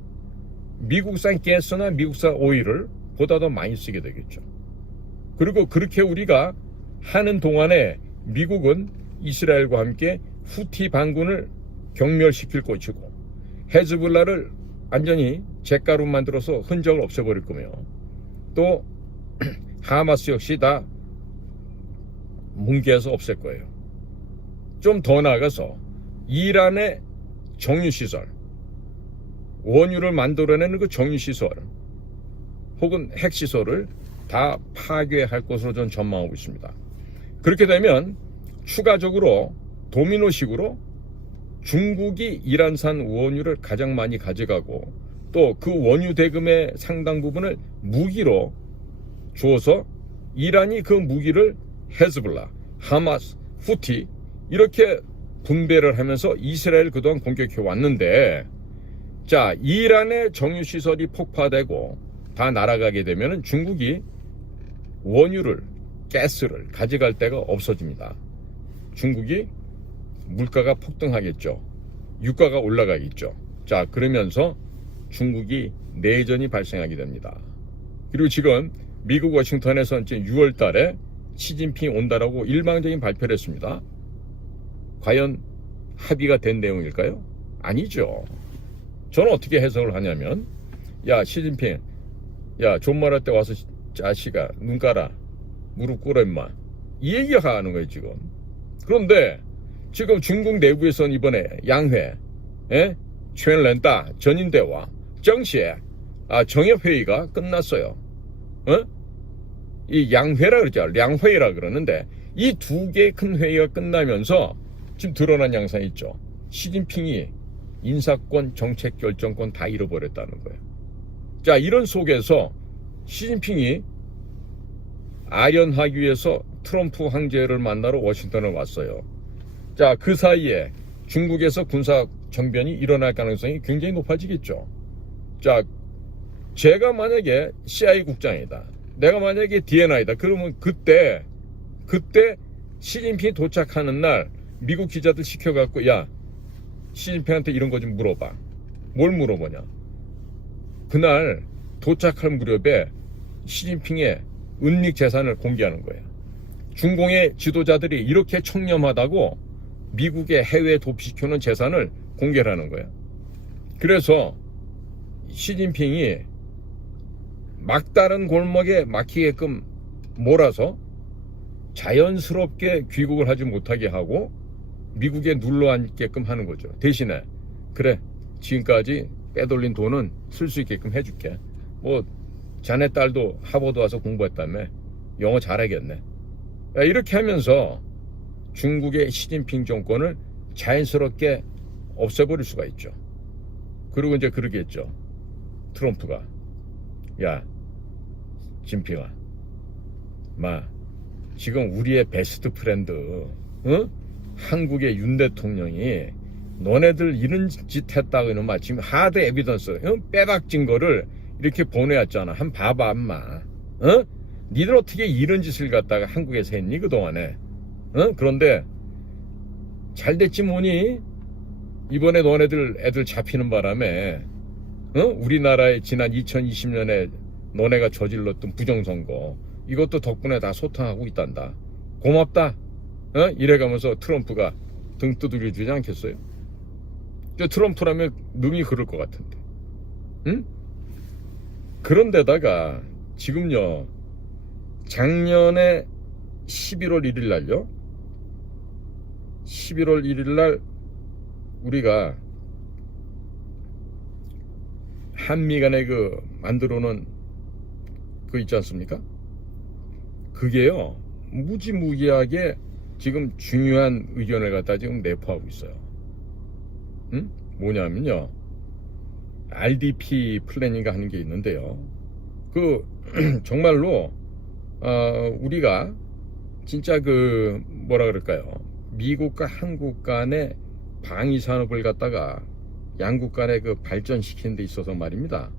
미국산 가스나 미국산 오일을 보다 더 많이 쓰게 되겠죠. 그리고 그렇게 우리가 하는 동안에 미국은 이스라엘과 함께 후티 반군을 경멸시킬 것이고, 헤즈볼라를 완전히 잿가루 만들어서 흔적을 없애버릴 거며, 또 하마스 역시 다 뭉개서 없앨 거예요. 좀 더 나아가서 이란의 정유시설, 원유를 만들어내는 그 정유시설 혹은 핵시설을 다 파괴할 것으로 저는 전망하고 있습니다. 그렇게 되면 추가적으로 도미노식으로 중국이 이란산 원유를 가장 많이 가져가고, 또 그 원유 대금의 상당 부분을 무기로 주어서 이란이 그 무기를 헤즈볼라, 하마스, 후티 이렇게 분배를 하면서 이스라엘 그동안 공격해 왔는데, 자, 이란의 정유시설이 폭파되고 다 날아가게 되면 중국이 원유를 가스를 가져갈 데가 없어집니다. 중국이 물가가 폭등하겠죠. 유가가 올라가겠죠. 자, 그러면서 중국이 내전이 발생하게 됩니다. 그리고 지금 미국 워싱턴에서 지금 6월 달에 시진핑이 온다라고 일방적인 발표를 했습니다. 과연 합의가 된 내용일까요? 아니죠. 저는 어떻게 해석을 하냐면, 야, 시진핑, 야, 존말할 때 와서 자식아, 눈 깔아, 무릎 꿇어 임마, 이 얘기가 하는 거예요 지금. 그런데 지금 중국 내부에서는 이번에 양회, 최연랜다 전인대와 정시에 정협회의가 끝났어요. 이 양회라 그러죠. 량회의라 그러는데 이 두 개의 큰 회의가 끝나면서 지금 드러난 양상이 있죠. 시진핑이 인사권, 정책 결정권 다 잃어버렸다는 거예요. 자, 이런 속에서 시진핑이 아련하기 위해서 트럼프 황제를 만나러 워싱턴을 왔어요. 자, 그 사이에 중국에서 군사 정변이 일어날 가능성이 굉장히 높아지겠죠. 자, 제가 만약에 CIA 국장이다, 내가 만약에 DNI다, 그러면 그때 시진핑이 도착하는 날 미국 기자들 시켜갖고, 야, 시진핑한테 이런 거 좀 물어봐. 뭘 물어보냐? 그날 도착할 무렵에 시진핑의 은닉 재산을 공개하는 거예요. 중공의 지도자들이 이렇게 청렴하다고 미국의 해외에 도피시켜놓은 재산을 공개를 하는 거예요. 그래서 시진핑이 막다른 골목에 막히게끔 몰아서 자연스럽게 귀국을 하지 못하게 하고 미국에 눌러앉게끔 하는 거죠. 대신에 그래, 지금까지 빼돌린 돈은 쓸 수 있게끔 해줄게. 뭐 자네 딸도 하버드 와서 공부했다며, 영어 잘하겠네. 이렇게 하면서 중국의 시진핑 정권을 자연스럽게 없애버릴 수가 있죠. 그리고 이제 그러겠죠. 트럼프가, 야, 진핑아, 지금 우리의 베스트 프렌드, 한국의 윤 대통령이 너네들 이런 짓 했다고 이놈아, 지금 하드 에비던스, 빼박 증거를 이렇게 보내왔잖아. 한 봐봐, 인마. 니들 어떻게 이런 짓을 갖다가 한국에서 했니, 그동안에? 그런데 잘 됐지 뭐니? 이번에 너네들 애들 잡히는 바람에 우리나라의 지난 2020년에 너네가 저질렀던 부정선거, 이것도 덕분에 다 소탕하고 있단다. 고맙다. 이래가면서 트럼프가 등 두드려주지 않겠어요? 트럼프라면 능히 그럴 것 같은데. 그런데다가 지금요, 작년에 11월 1일 날요, 11월 1일 날 우리가 한미 간에 만들어 놓은 그 있지 않습니까? 그게요, 무지무지하게 지금 중요한 의견을 갖다 지금 내포하고 있어요. 뭐냐면요, RDP 플랜인가 하는 게 있는데요. 정말로 우리가 진짜 뭐라 그럴까요? 미국과 한국 간의 방위 산업을 갖다가 양국 간에 발전시키는 데 있어서 말입니다.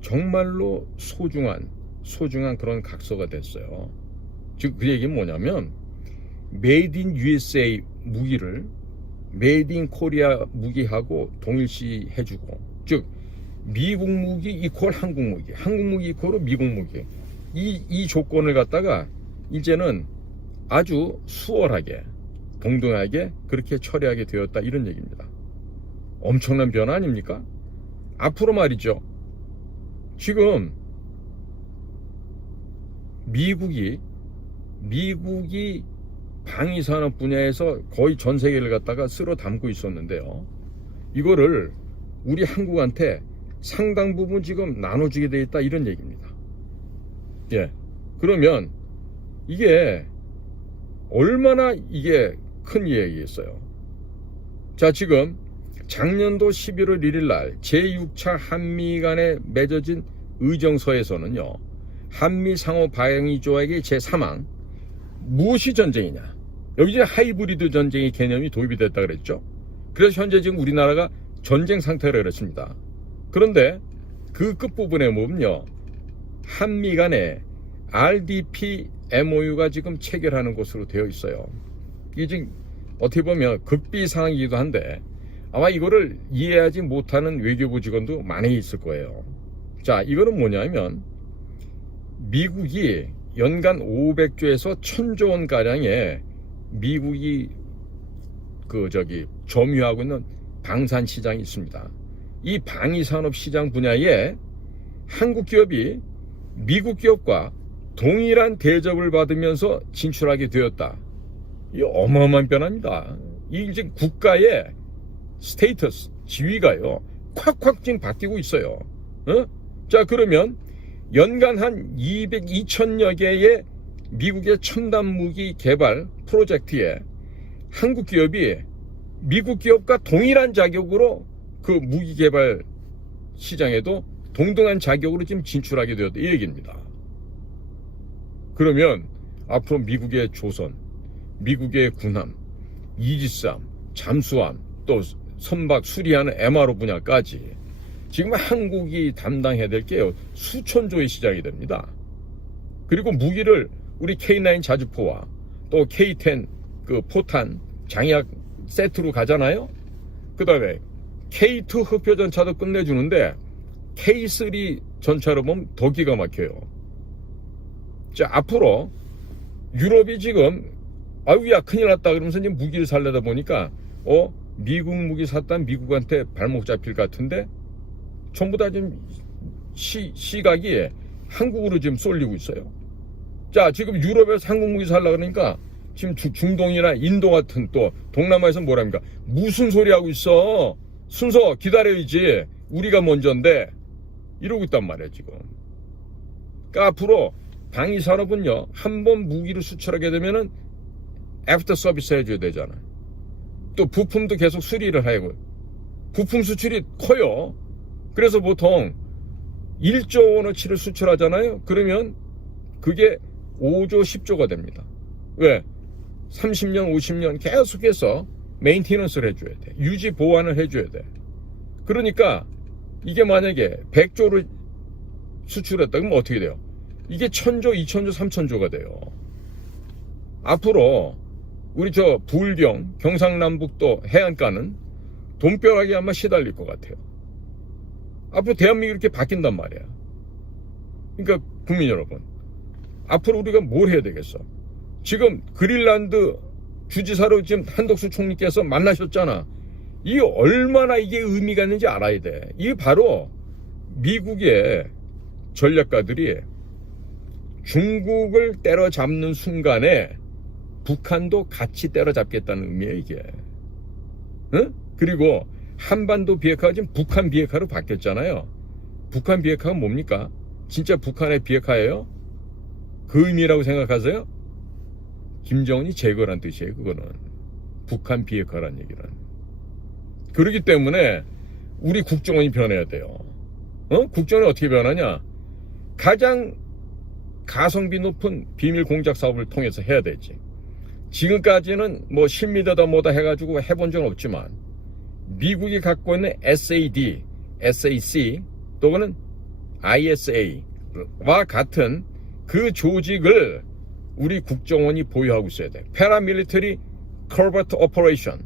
정말로 소중한 그런 각서가 됐어요. 즉 그 얘기는 뭐냐면, 메이드 인 USA 무기를 메이드 인 코리아 무기하고 동일시 해주고, 즉 미국 무기 이퀄 한국 무기, 한국 무기 이퀄로 미국 무기, 이 조건을 갖다가 이제는 아주 수월하게 동등하게 그렇게 처리하게 되었다, 이런 얘기입니다. 엄청난 변화 아닙니까? 앞으로 말이죠, 지금 미국이 방위산업 분야에서 거의 전 세계를 갖다가 쓸어 담고 있었는데요, 이거를 우리 한국한테 상당 부분 지금 나눠주게 돼 있다, 이런 얘기입니다. 예, 그러면 이게 얼마나 이게 큰 이야기겠어요. 자, 지금 작년도 11월 1일 날 제6차 한미 간에 맺어진 의정서에서는요, 한미 상호 방위 조약의 제3항, 무엇이 전쟁이냐, 여기 이제 하이브리드 전쟁의 개념이 도입이 됐다 그랬죠. 그래서 현재 지금 우리나라가 전쟁 상태라 그랬습니다. 그런데 그 끝부분에 보면요, 한미 간에 RDP MOU가 지금 체결하는 것으로 되어 있어요. 이게 지금 어떻게 보면 극비 상황이기도 한데 아마 이거를 이해하지 못하는 외교부 직원도 많이 있을 거예요. 자, 이거는 뭐냐면 미국이 연간 500조에서 1000조 원 가량의 미국이 점유하고 있는 방산 시장이 있습니다. 이 방위산업 시장 분야에 한국 기업이 미국 기업과 동일한 대접을 받으면서 진출하게 되었다. 이 어마어마한 변화입니다. 이 지금 국가의 스테이터스, 지위가요, 콱콱 지금 바뀌고 있어요. 자, 그러면 연간 한 2,000여 개의 미국의 첨단 무기 개발 프로젝트에 한국 기업이 미국 기업과 동일한 자격으로 그 무기 개발 시장에도 동등한 자격으로 지금 진출하게 되었다, 이 얘기입니다. 그러면 앞으로 미국의 조선, 미국의 군함, 이지스함, 잠수함, 또 선박 수리하는 MRO 분야까지 지금 한국이 담당해야 될 게요, 수천조의 시장이 됩니다. 그리고 무기를 우리 K9 자주포와 또 K10 그 포탄 장약 세트로 가잖아요. 그 다음에 K2 흑표 전차도 끝내주는데 K3 전차로 보면 더 기가 막혀요. 자, 앞으로 유럽이 지금 아유야 큰일 났다 그러면서 이제 무기를 살려다 보니까 미국 무기 샀다면 미국한테 발목 잡힐 것 같은데 전부 다 지금 시각이 한국으로 지금 쏠리고 있어요. 자, 지금 유럽에서 한국 무기 살려고 그러니까 지금 중동이나 인도 같은 또 동남아에서 뭐랍니까? 무슨 소리 하고 있어? 순서 기다려야지. 우리가 먼저인데 이러고 있단 말이에요 지금. 그러니까 앞으로 방위산업은요, 한번 무기를 수출하게 되면은 애프터 서비스 해줘야 되잖아요. 또 부품도 계속 수리를 하고, 부품 수출이 커요. 그래서 보통 1조 원어치를 수출하잖아요. 그러면 그게 5조 10조가 됩니다. 왜? 30년 50년 계속해서 메인테너스를 해줘야 돼. 유지 보완을 해줘야 돼. 그러니까 이게 만약에 100조를 수출했다 그러면 어떻게 돼요? 이게 1000조, 2000조, 3000조가 돼요. 앞으로 우리 부울경, 경상남북도 해안가는 돈벼락이 아마 시달릴 것 같아요. 앞으로 대한민국이 이렇게 바뀐단 말이야. 그러니까 국민 여러분, 앞으로 우리가 뭘 해야 되겠어? 지금 그린란드 주지사로 지금 한덕수 총리께서 만나셨잖아. 이게 얼마나 이게 의미가 있는지 알아야 돼. 이게 바로 미국의 전략가들이 중국을 때려잡는 순간에 북한도 같이 때려잡겠다는 의미예요, 이게. 응? 그리고 한반도 비핵화가 지금 북한 비핵화로 바뀌었잖아요. 북한 비핵화가 뭡니까? 진짜 북한의 비핵화예요? 그 의미라고 생각하세요? 김정은이 제거란 뜻이에요, 그거는. 북한 비핵화란 얘기는. 그렇기 때문에 우리 국정원이 변해야 돼요. 국정원이 어떻게 변하냐? 가장 가성비 높은 비밀 공작 사업을 통해서 해야 되지. 지금까지는 뭐 실미더다 뭐다 해가지고 해본 적은 없지만 미국이 갖고 있는 SAD, SAC 또는 ISA와 같은 그 조직을 우리 국정원이 보유하고 있어야 돼. 패러밀리터리 커버트 오퍼레이션,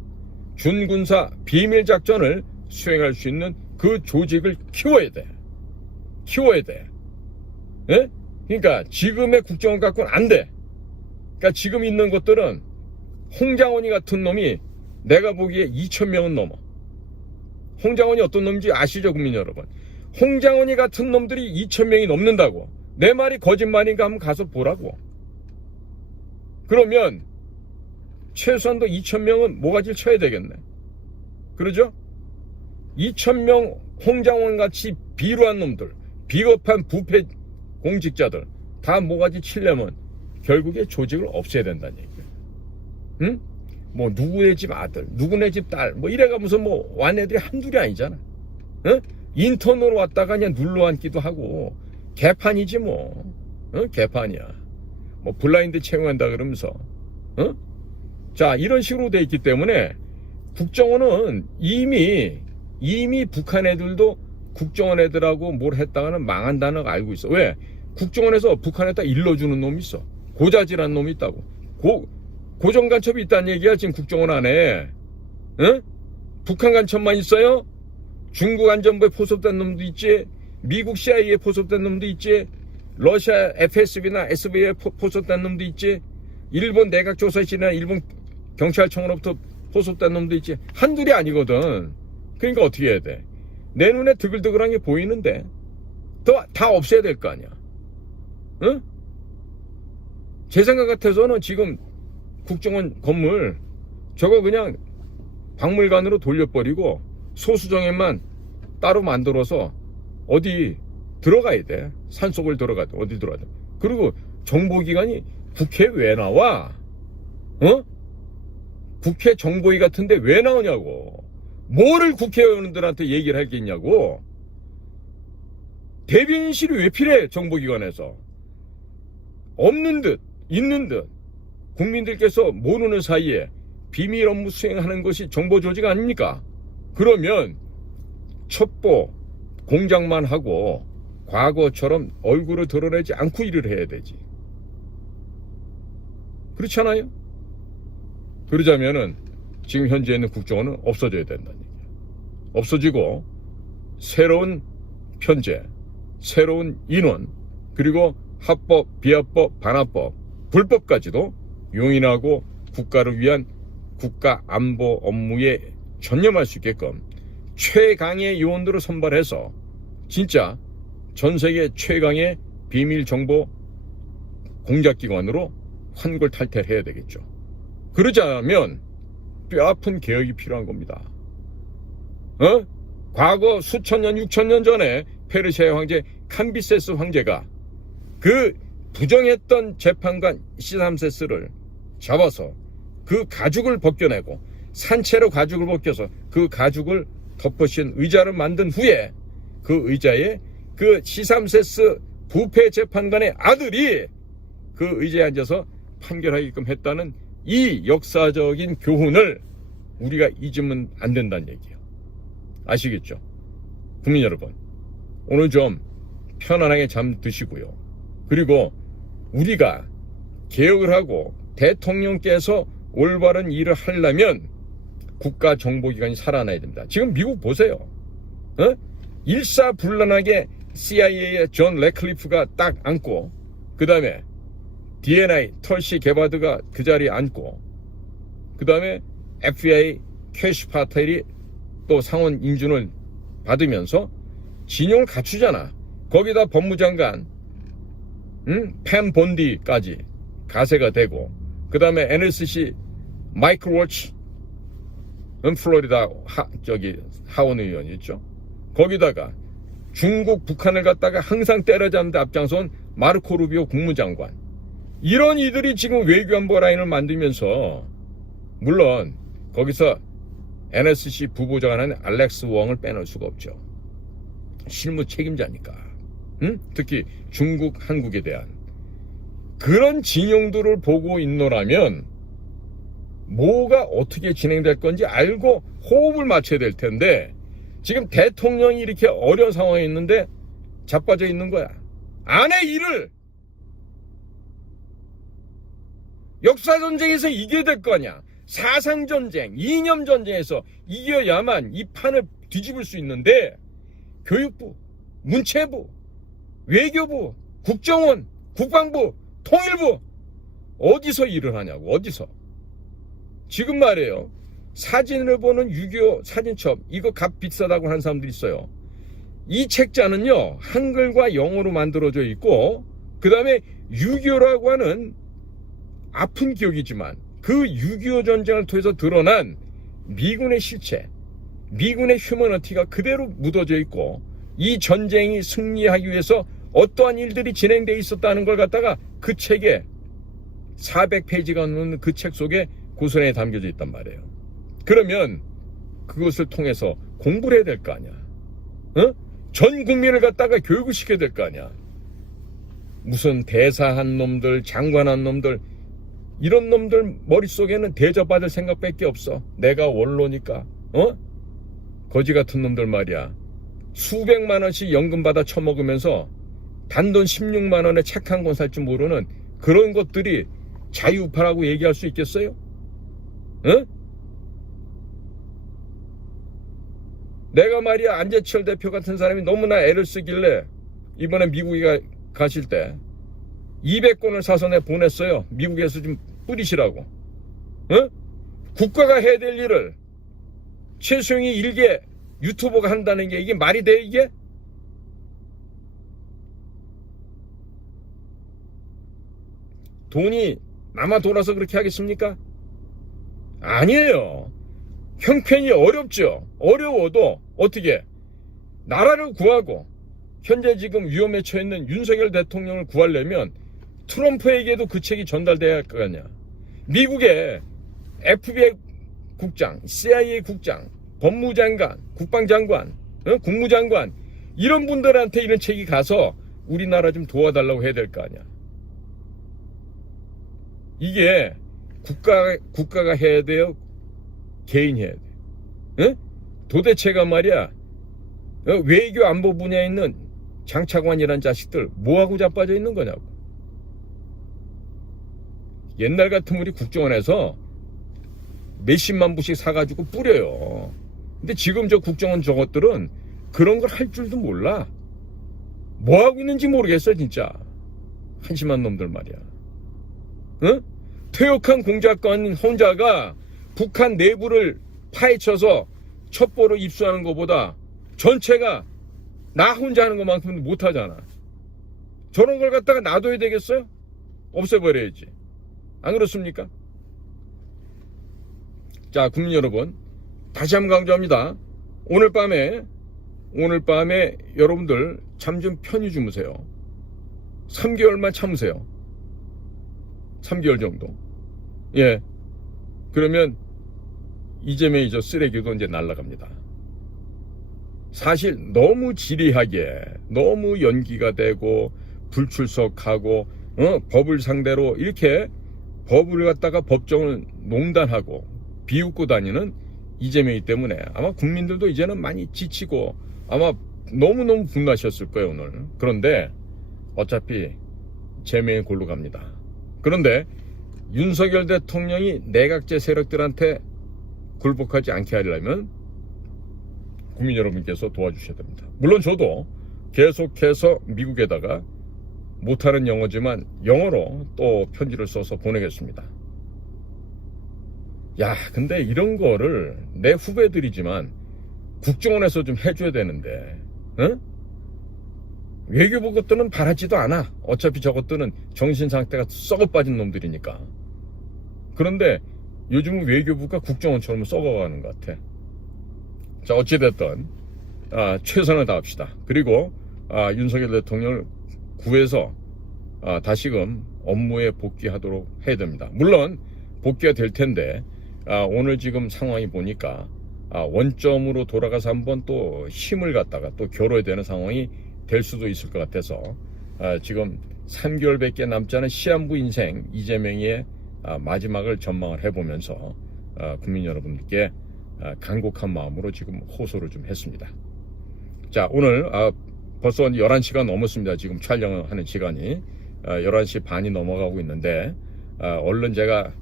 준군사 비밀 작전을 수행할 수 있는 그 조직을 키워야 돼. 키워야 돼. 예? 그러니까 지금의 국정원 갖고는 안 돼. 그러니까 지금 있는 것들은 홍장원이 같은 놈이 내가 보기에 2000명은 넘어. 홍장원이 어떤 놈인지 아시죠, 국민 여러분? 홍장원이 같은 놈들이 2000명이 넘는다고. 내 말이 거짓말인가 한번 가서 보라고. 그러면 최소한도 2000명은 모가지를 쳐야 되겠네. 그러죠? 2000명 홍장원 같이 비루한 놈들, 비겁한 부패 공직자들 다 모가지 치려면 결국에 조직을 없애야 된다는 얘기예요. 응? 뭐 누구네 집 아들, 누구네 집 딸, 뭐 이래가 무슨 뭐 완 애들이 한둘이 아니잖아. 응? 인턴으로 왔다가 그냥 눌러 앉기도 하고 개판이지 뭐. 응? 개판이야. 뭐 블라인드 채용한다 그러면서. 응? 자, 이런 식으로 돼 있기 때문에 국정원은 이미 북한 애들도 국정원 애들하고 뭘 했다가는 망한다는 걸 알고 있어. 왜? 국정원에서 북한에다 일러주는 놈이 있어. 고자질한 놈이 있다고. 고정 간첩이 있다는 얘기야 지금 국정원 안에. 응? 북한 간첩만 있어요? 중국 안전부에 포섭된 놈도 있지, 미국 CIA에 포섭된 놈도 있지, 러시아 FSB나 SB에 포섭된 놈도 있지, 일본 내각조사실이나 일본 경찰청으로부터 포섭된 놈도 있지. 한둘이 아니거든. 그러니까 어떻게 해야 돼? 내 눈에 드글드글한 게 보이는데 다 없애야 될 거 아니야. 응? 제 생각 같아서는 지금 국정원 건물 저거 그냥 박물관으로 돌려버리고 소수정예만 따로 만들어서 어디 들어가야 돼. 산속을 들어가야 돼. 어디 들어가야 돼. 그리고 정보기관이 국회에 왜 나와? 어? 국회 정보위 같은데 왜 나오냐고. 뭐를 국회의원들한테 얘기를 하겠냐고. 대변인실이 왜 필요해? 정보기관에서. 없는 듯 있는 듯 국민들께서 모르는 사이에 비밀 업무 수행하는 것이 정보 조직 아닙니까? 그러면 첩보 공작만 하고 과거처럼 얼굴을 드러내지 않고 일을 해야 되지. 그렇지 않아요? 그러자면은 지금 현재 있는 국정원은 없어져야 된다는 얘기야. 없어지고 새로운 편제, 새로운 인원, 그리고 합법, 비합법, 반합법, 불법까지도 용인하고 국가를 위한 국가 안보 업무에 전념할 수 있게끔 최강의 요원들을 선발해서 진짜 전 세계 최강의 비밀 정보 공작기관으로 환골탈태를 해야 되겠죠. 그러자면 뼈아픈 개혁이 필요한 겁니다. 과거 수천 년, 6천 년 전에 페르시아의 황제 캄비세스 황제가 그 부정했던 재판관 시삼세스를 잡아서 그 가죽을 벗겨내고 산채로 가죽을 벗겨서 그 가죽을 덮어씌운 의자를 만든 후에 그 의자에 그 시삼세스 부패 재판관의 아들이 그 의자에 앉아서 판결하게끔 했다는 이 역사적인 교훈을 우리가 잊으면 안 된다는 얘기예요. 아시겠죠? 국민 여러분, 오늘 좀 편안하게 잠드시고요. 그리고 우리가 개혁을 하고 대통령께서 올바른 일을 하려면 국가정보기관이 살아나야 됩니다. 지금 미국 보세요. 일사불란하게 CIA의 존 레클리프가 딱 앉고, 그 다음에 DNI 털시 게바드가 그 자리에 앉고, 그 다음에 FBI 캐시 파텔이 또 상원 인준을 받으면서 진영을 갖추잖아. 거기다 법무장관 팸 본디까지 가세가 되고, 그 다음에 NSC 마이클 워치 플로리다 하원 의원이었죠. 거기다가 중국 북한을 갖다가 항상 때려잡는데 앞장선 마르코 루비오 국무장관, 이런 이들이 지금 외교안보 라인을 만들면서, 물론 거기서 NSC 부부장관은 알렉스 웡을 빼놓을 수가 없죠. 실무 책임자니까. 특히 중국, 한국에 대한 그런 진영들을 보고 있노라면 뭐가 어떻게 진행될 건지 알고 호흡을 맞춰야 될 텐데, 지금 대통령이 이렇게 어려운 상황에 있는데 자빠져 있는 거야. 안 해 일을. 역사전쟁에서 이겨야 될 거 아니야. 사상전쟁, 이념전쟁에서 이겨야만 이 판을 뒤집을 수 있는데, 교육부, 문체부, 외교부, 국정원, 국방부, 통일부 어디서 일을 하냐고. 어디서. 지금 말이에요, 사진을 보는 6.25 사진첩, 이거 값 비싸다고 하는 사람들이 있어요. 이 책자는요 한글과 영어로 만들어져 있고, 그 다음에 6.25라고 하는 아픈 기억이지만 그 6.25 전쟁을 통해서 드러난 미군의 실체, 미군의 휴머니티가 그대로 묻어져 있고, 이 전쟁이 승리하기 위해서 어떠한 일들이 진행되어 있었다는 걸 갖다가 그 책에 400페이지가 넘는 그 책 속에 고스란히 담겨져 있단 말이에요. 그러면 그것을 통해서 공부를 해야 될 거 아니야. 전 국민을 갖다가 교육을 시켜야 될 거 아니야. 무슨 대사한 놈들, 장관한 놈들, 이런 놈들 머릿속에는 대접받을 생각밖에 없어. 내가 원로니까. 거지 같은 놈들 말이야. 수백만 원씩 연금 받아 처먹으면서 단돈 16만 원에 책 한 권 살 줄 모르는 그런 것들이 자유우파라고 얘기할 수 있겠어요? 응? 내가 말이야 안재철 대표 같은 사람이 너무나 애를 쓰길래 이번에 미국에 가실 때 200권을 사서 내 보냈어요. 미국에서 좀 뿌리시라고. 응? 국가가 해야 될 일을 최수영이 일개 유튜버가 한다는 게 이게 말이 돼 이게? 돈이 남아 돌아서 그렇게 하겠습니까? 아니에요. 형편이 어렵죠. 어려워도 어떻게 나라를 구하고 현재 지금 위험에 처해있는 윤석열 대통령을 구하려면 트럼프에게도 그 책이 전달돼야 할 거 아니야. 미국의 FBI 국장, CIA 국장, 법무장관, 국방장관, 국무장관 이런 분들한테 이런 책이 가서 우리나라 좀 도와달라고 해야 될 거 아니야. 이게 국가가 해야 돼요? 개인이 해야 돼. 응? 도대체가 말이야 외교 안보 분야에 있는 장차관이란 자식들 뭐하고 자빠져 있는 거냐고. 옛날 같으면 우리 국정원에서 몇십만 부씩 사가지고 뿌려요. 근데 지금 저 국정원 저것들은 그런 걸 할 줄도 몰라. 뭐하고 있는지 모르겠어 진짜. 한심한 놈들 말이야. 응? 퇴역한 공작관 혼자가 북한 내부를 파헤쳐서 첩보를 입수하는 것보다 전체가 나 혼자 하는 것만큼은 못하잖아. 저런 걸 갖다가 놔둬야 되겠어요? 없애버려야지. 안 그렇습니까? 자, 국민 여러분, 다시 한번 강조합니다. 오늘 밤에 여러분들 잠 좀 편히 주무세요. 3개월만 참으세요. 3개월 정도. 예. 그러면 이재명이 저 쓰레기도 이제 날아갑니다. 사실 너무 지리하게, 너무 연기가 되고 불출석하고 법을 상대로 이렇게 법을 갖다가 법정을 농단하고 비웃고 다니는 이재명이 때문에 아마 국민들도 이제는 많이 지치고 아마 너무너무 분노하셨을 거예요 오늘. 그런데 어차피 제명의 골로 갑니다. 그런데 윤석열 대통령이 내각제 세력들한테 굴복하지 않게 하려면 국민 여러분께서 도와주셔야 됩니다. 물론 저도 계속해서 미국에다가 못하는 영어지만 영어로 또 편지를 써서 보내겠습니다. 야, 근데 이런 거를 내 후배들이지만 국정원에서 좀 해줘야 되는데, 응? 외교부 것들은 바라지도 않아. 어차피 저것들은 정신 상태가 썩어 빠진 놈들이니까. 그런데 요즘은 외교부가 국정원처럼 썩어가는 것 같아. 자, 어찌됐든 최선을 다합시다. 그리고 윤석열 대통령을 구해서 다시금 업무에 복귀하도록 해야 됩니다. 물론 복귀가 될 텐데 오늘 지금 상황이 보니까 원점으로 돌아가서 한번 또 힘을 갖다가 또 겨뤄야 되는 상황이 될 수도 있을 것 같아서 지금 3개월밖에 남지 않은 시한부 인생 이재명의 마지막을 전망을 해보면서 국민 여러분들께 간곡한 마음으로 지금 호소를 좀 했습니다. 자, 오늘 벌써 11시가 넘었습니다. 지금 촬영하는 시간이 11시 반이 넘어가고 있는데 얼른 제가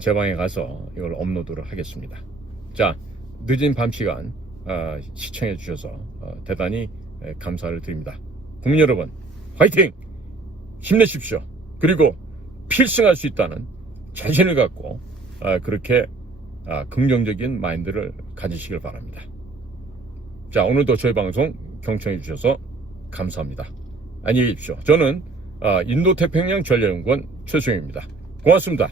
제 방에 가서 이걸 업로드를 하겠습니다. 자, 늦은 밤시간 시청해 주셔서 대단히 감사를 드립니다. 국민 여러분, 화이팅! 힘내십시오. 그리고 필승할 수 있다는 자신을 갖고 그렇게 긍정적인 마인드를 가지시길 바랍니다. 자, 오늘도 저희 방송 경청해 주셔서 감사합니다. 안녕히 계십시오. 저는 인도태평양 전략연구원 최수영입니다. 고맙습니다.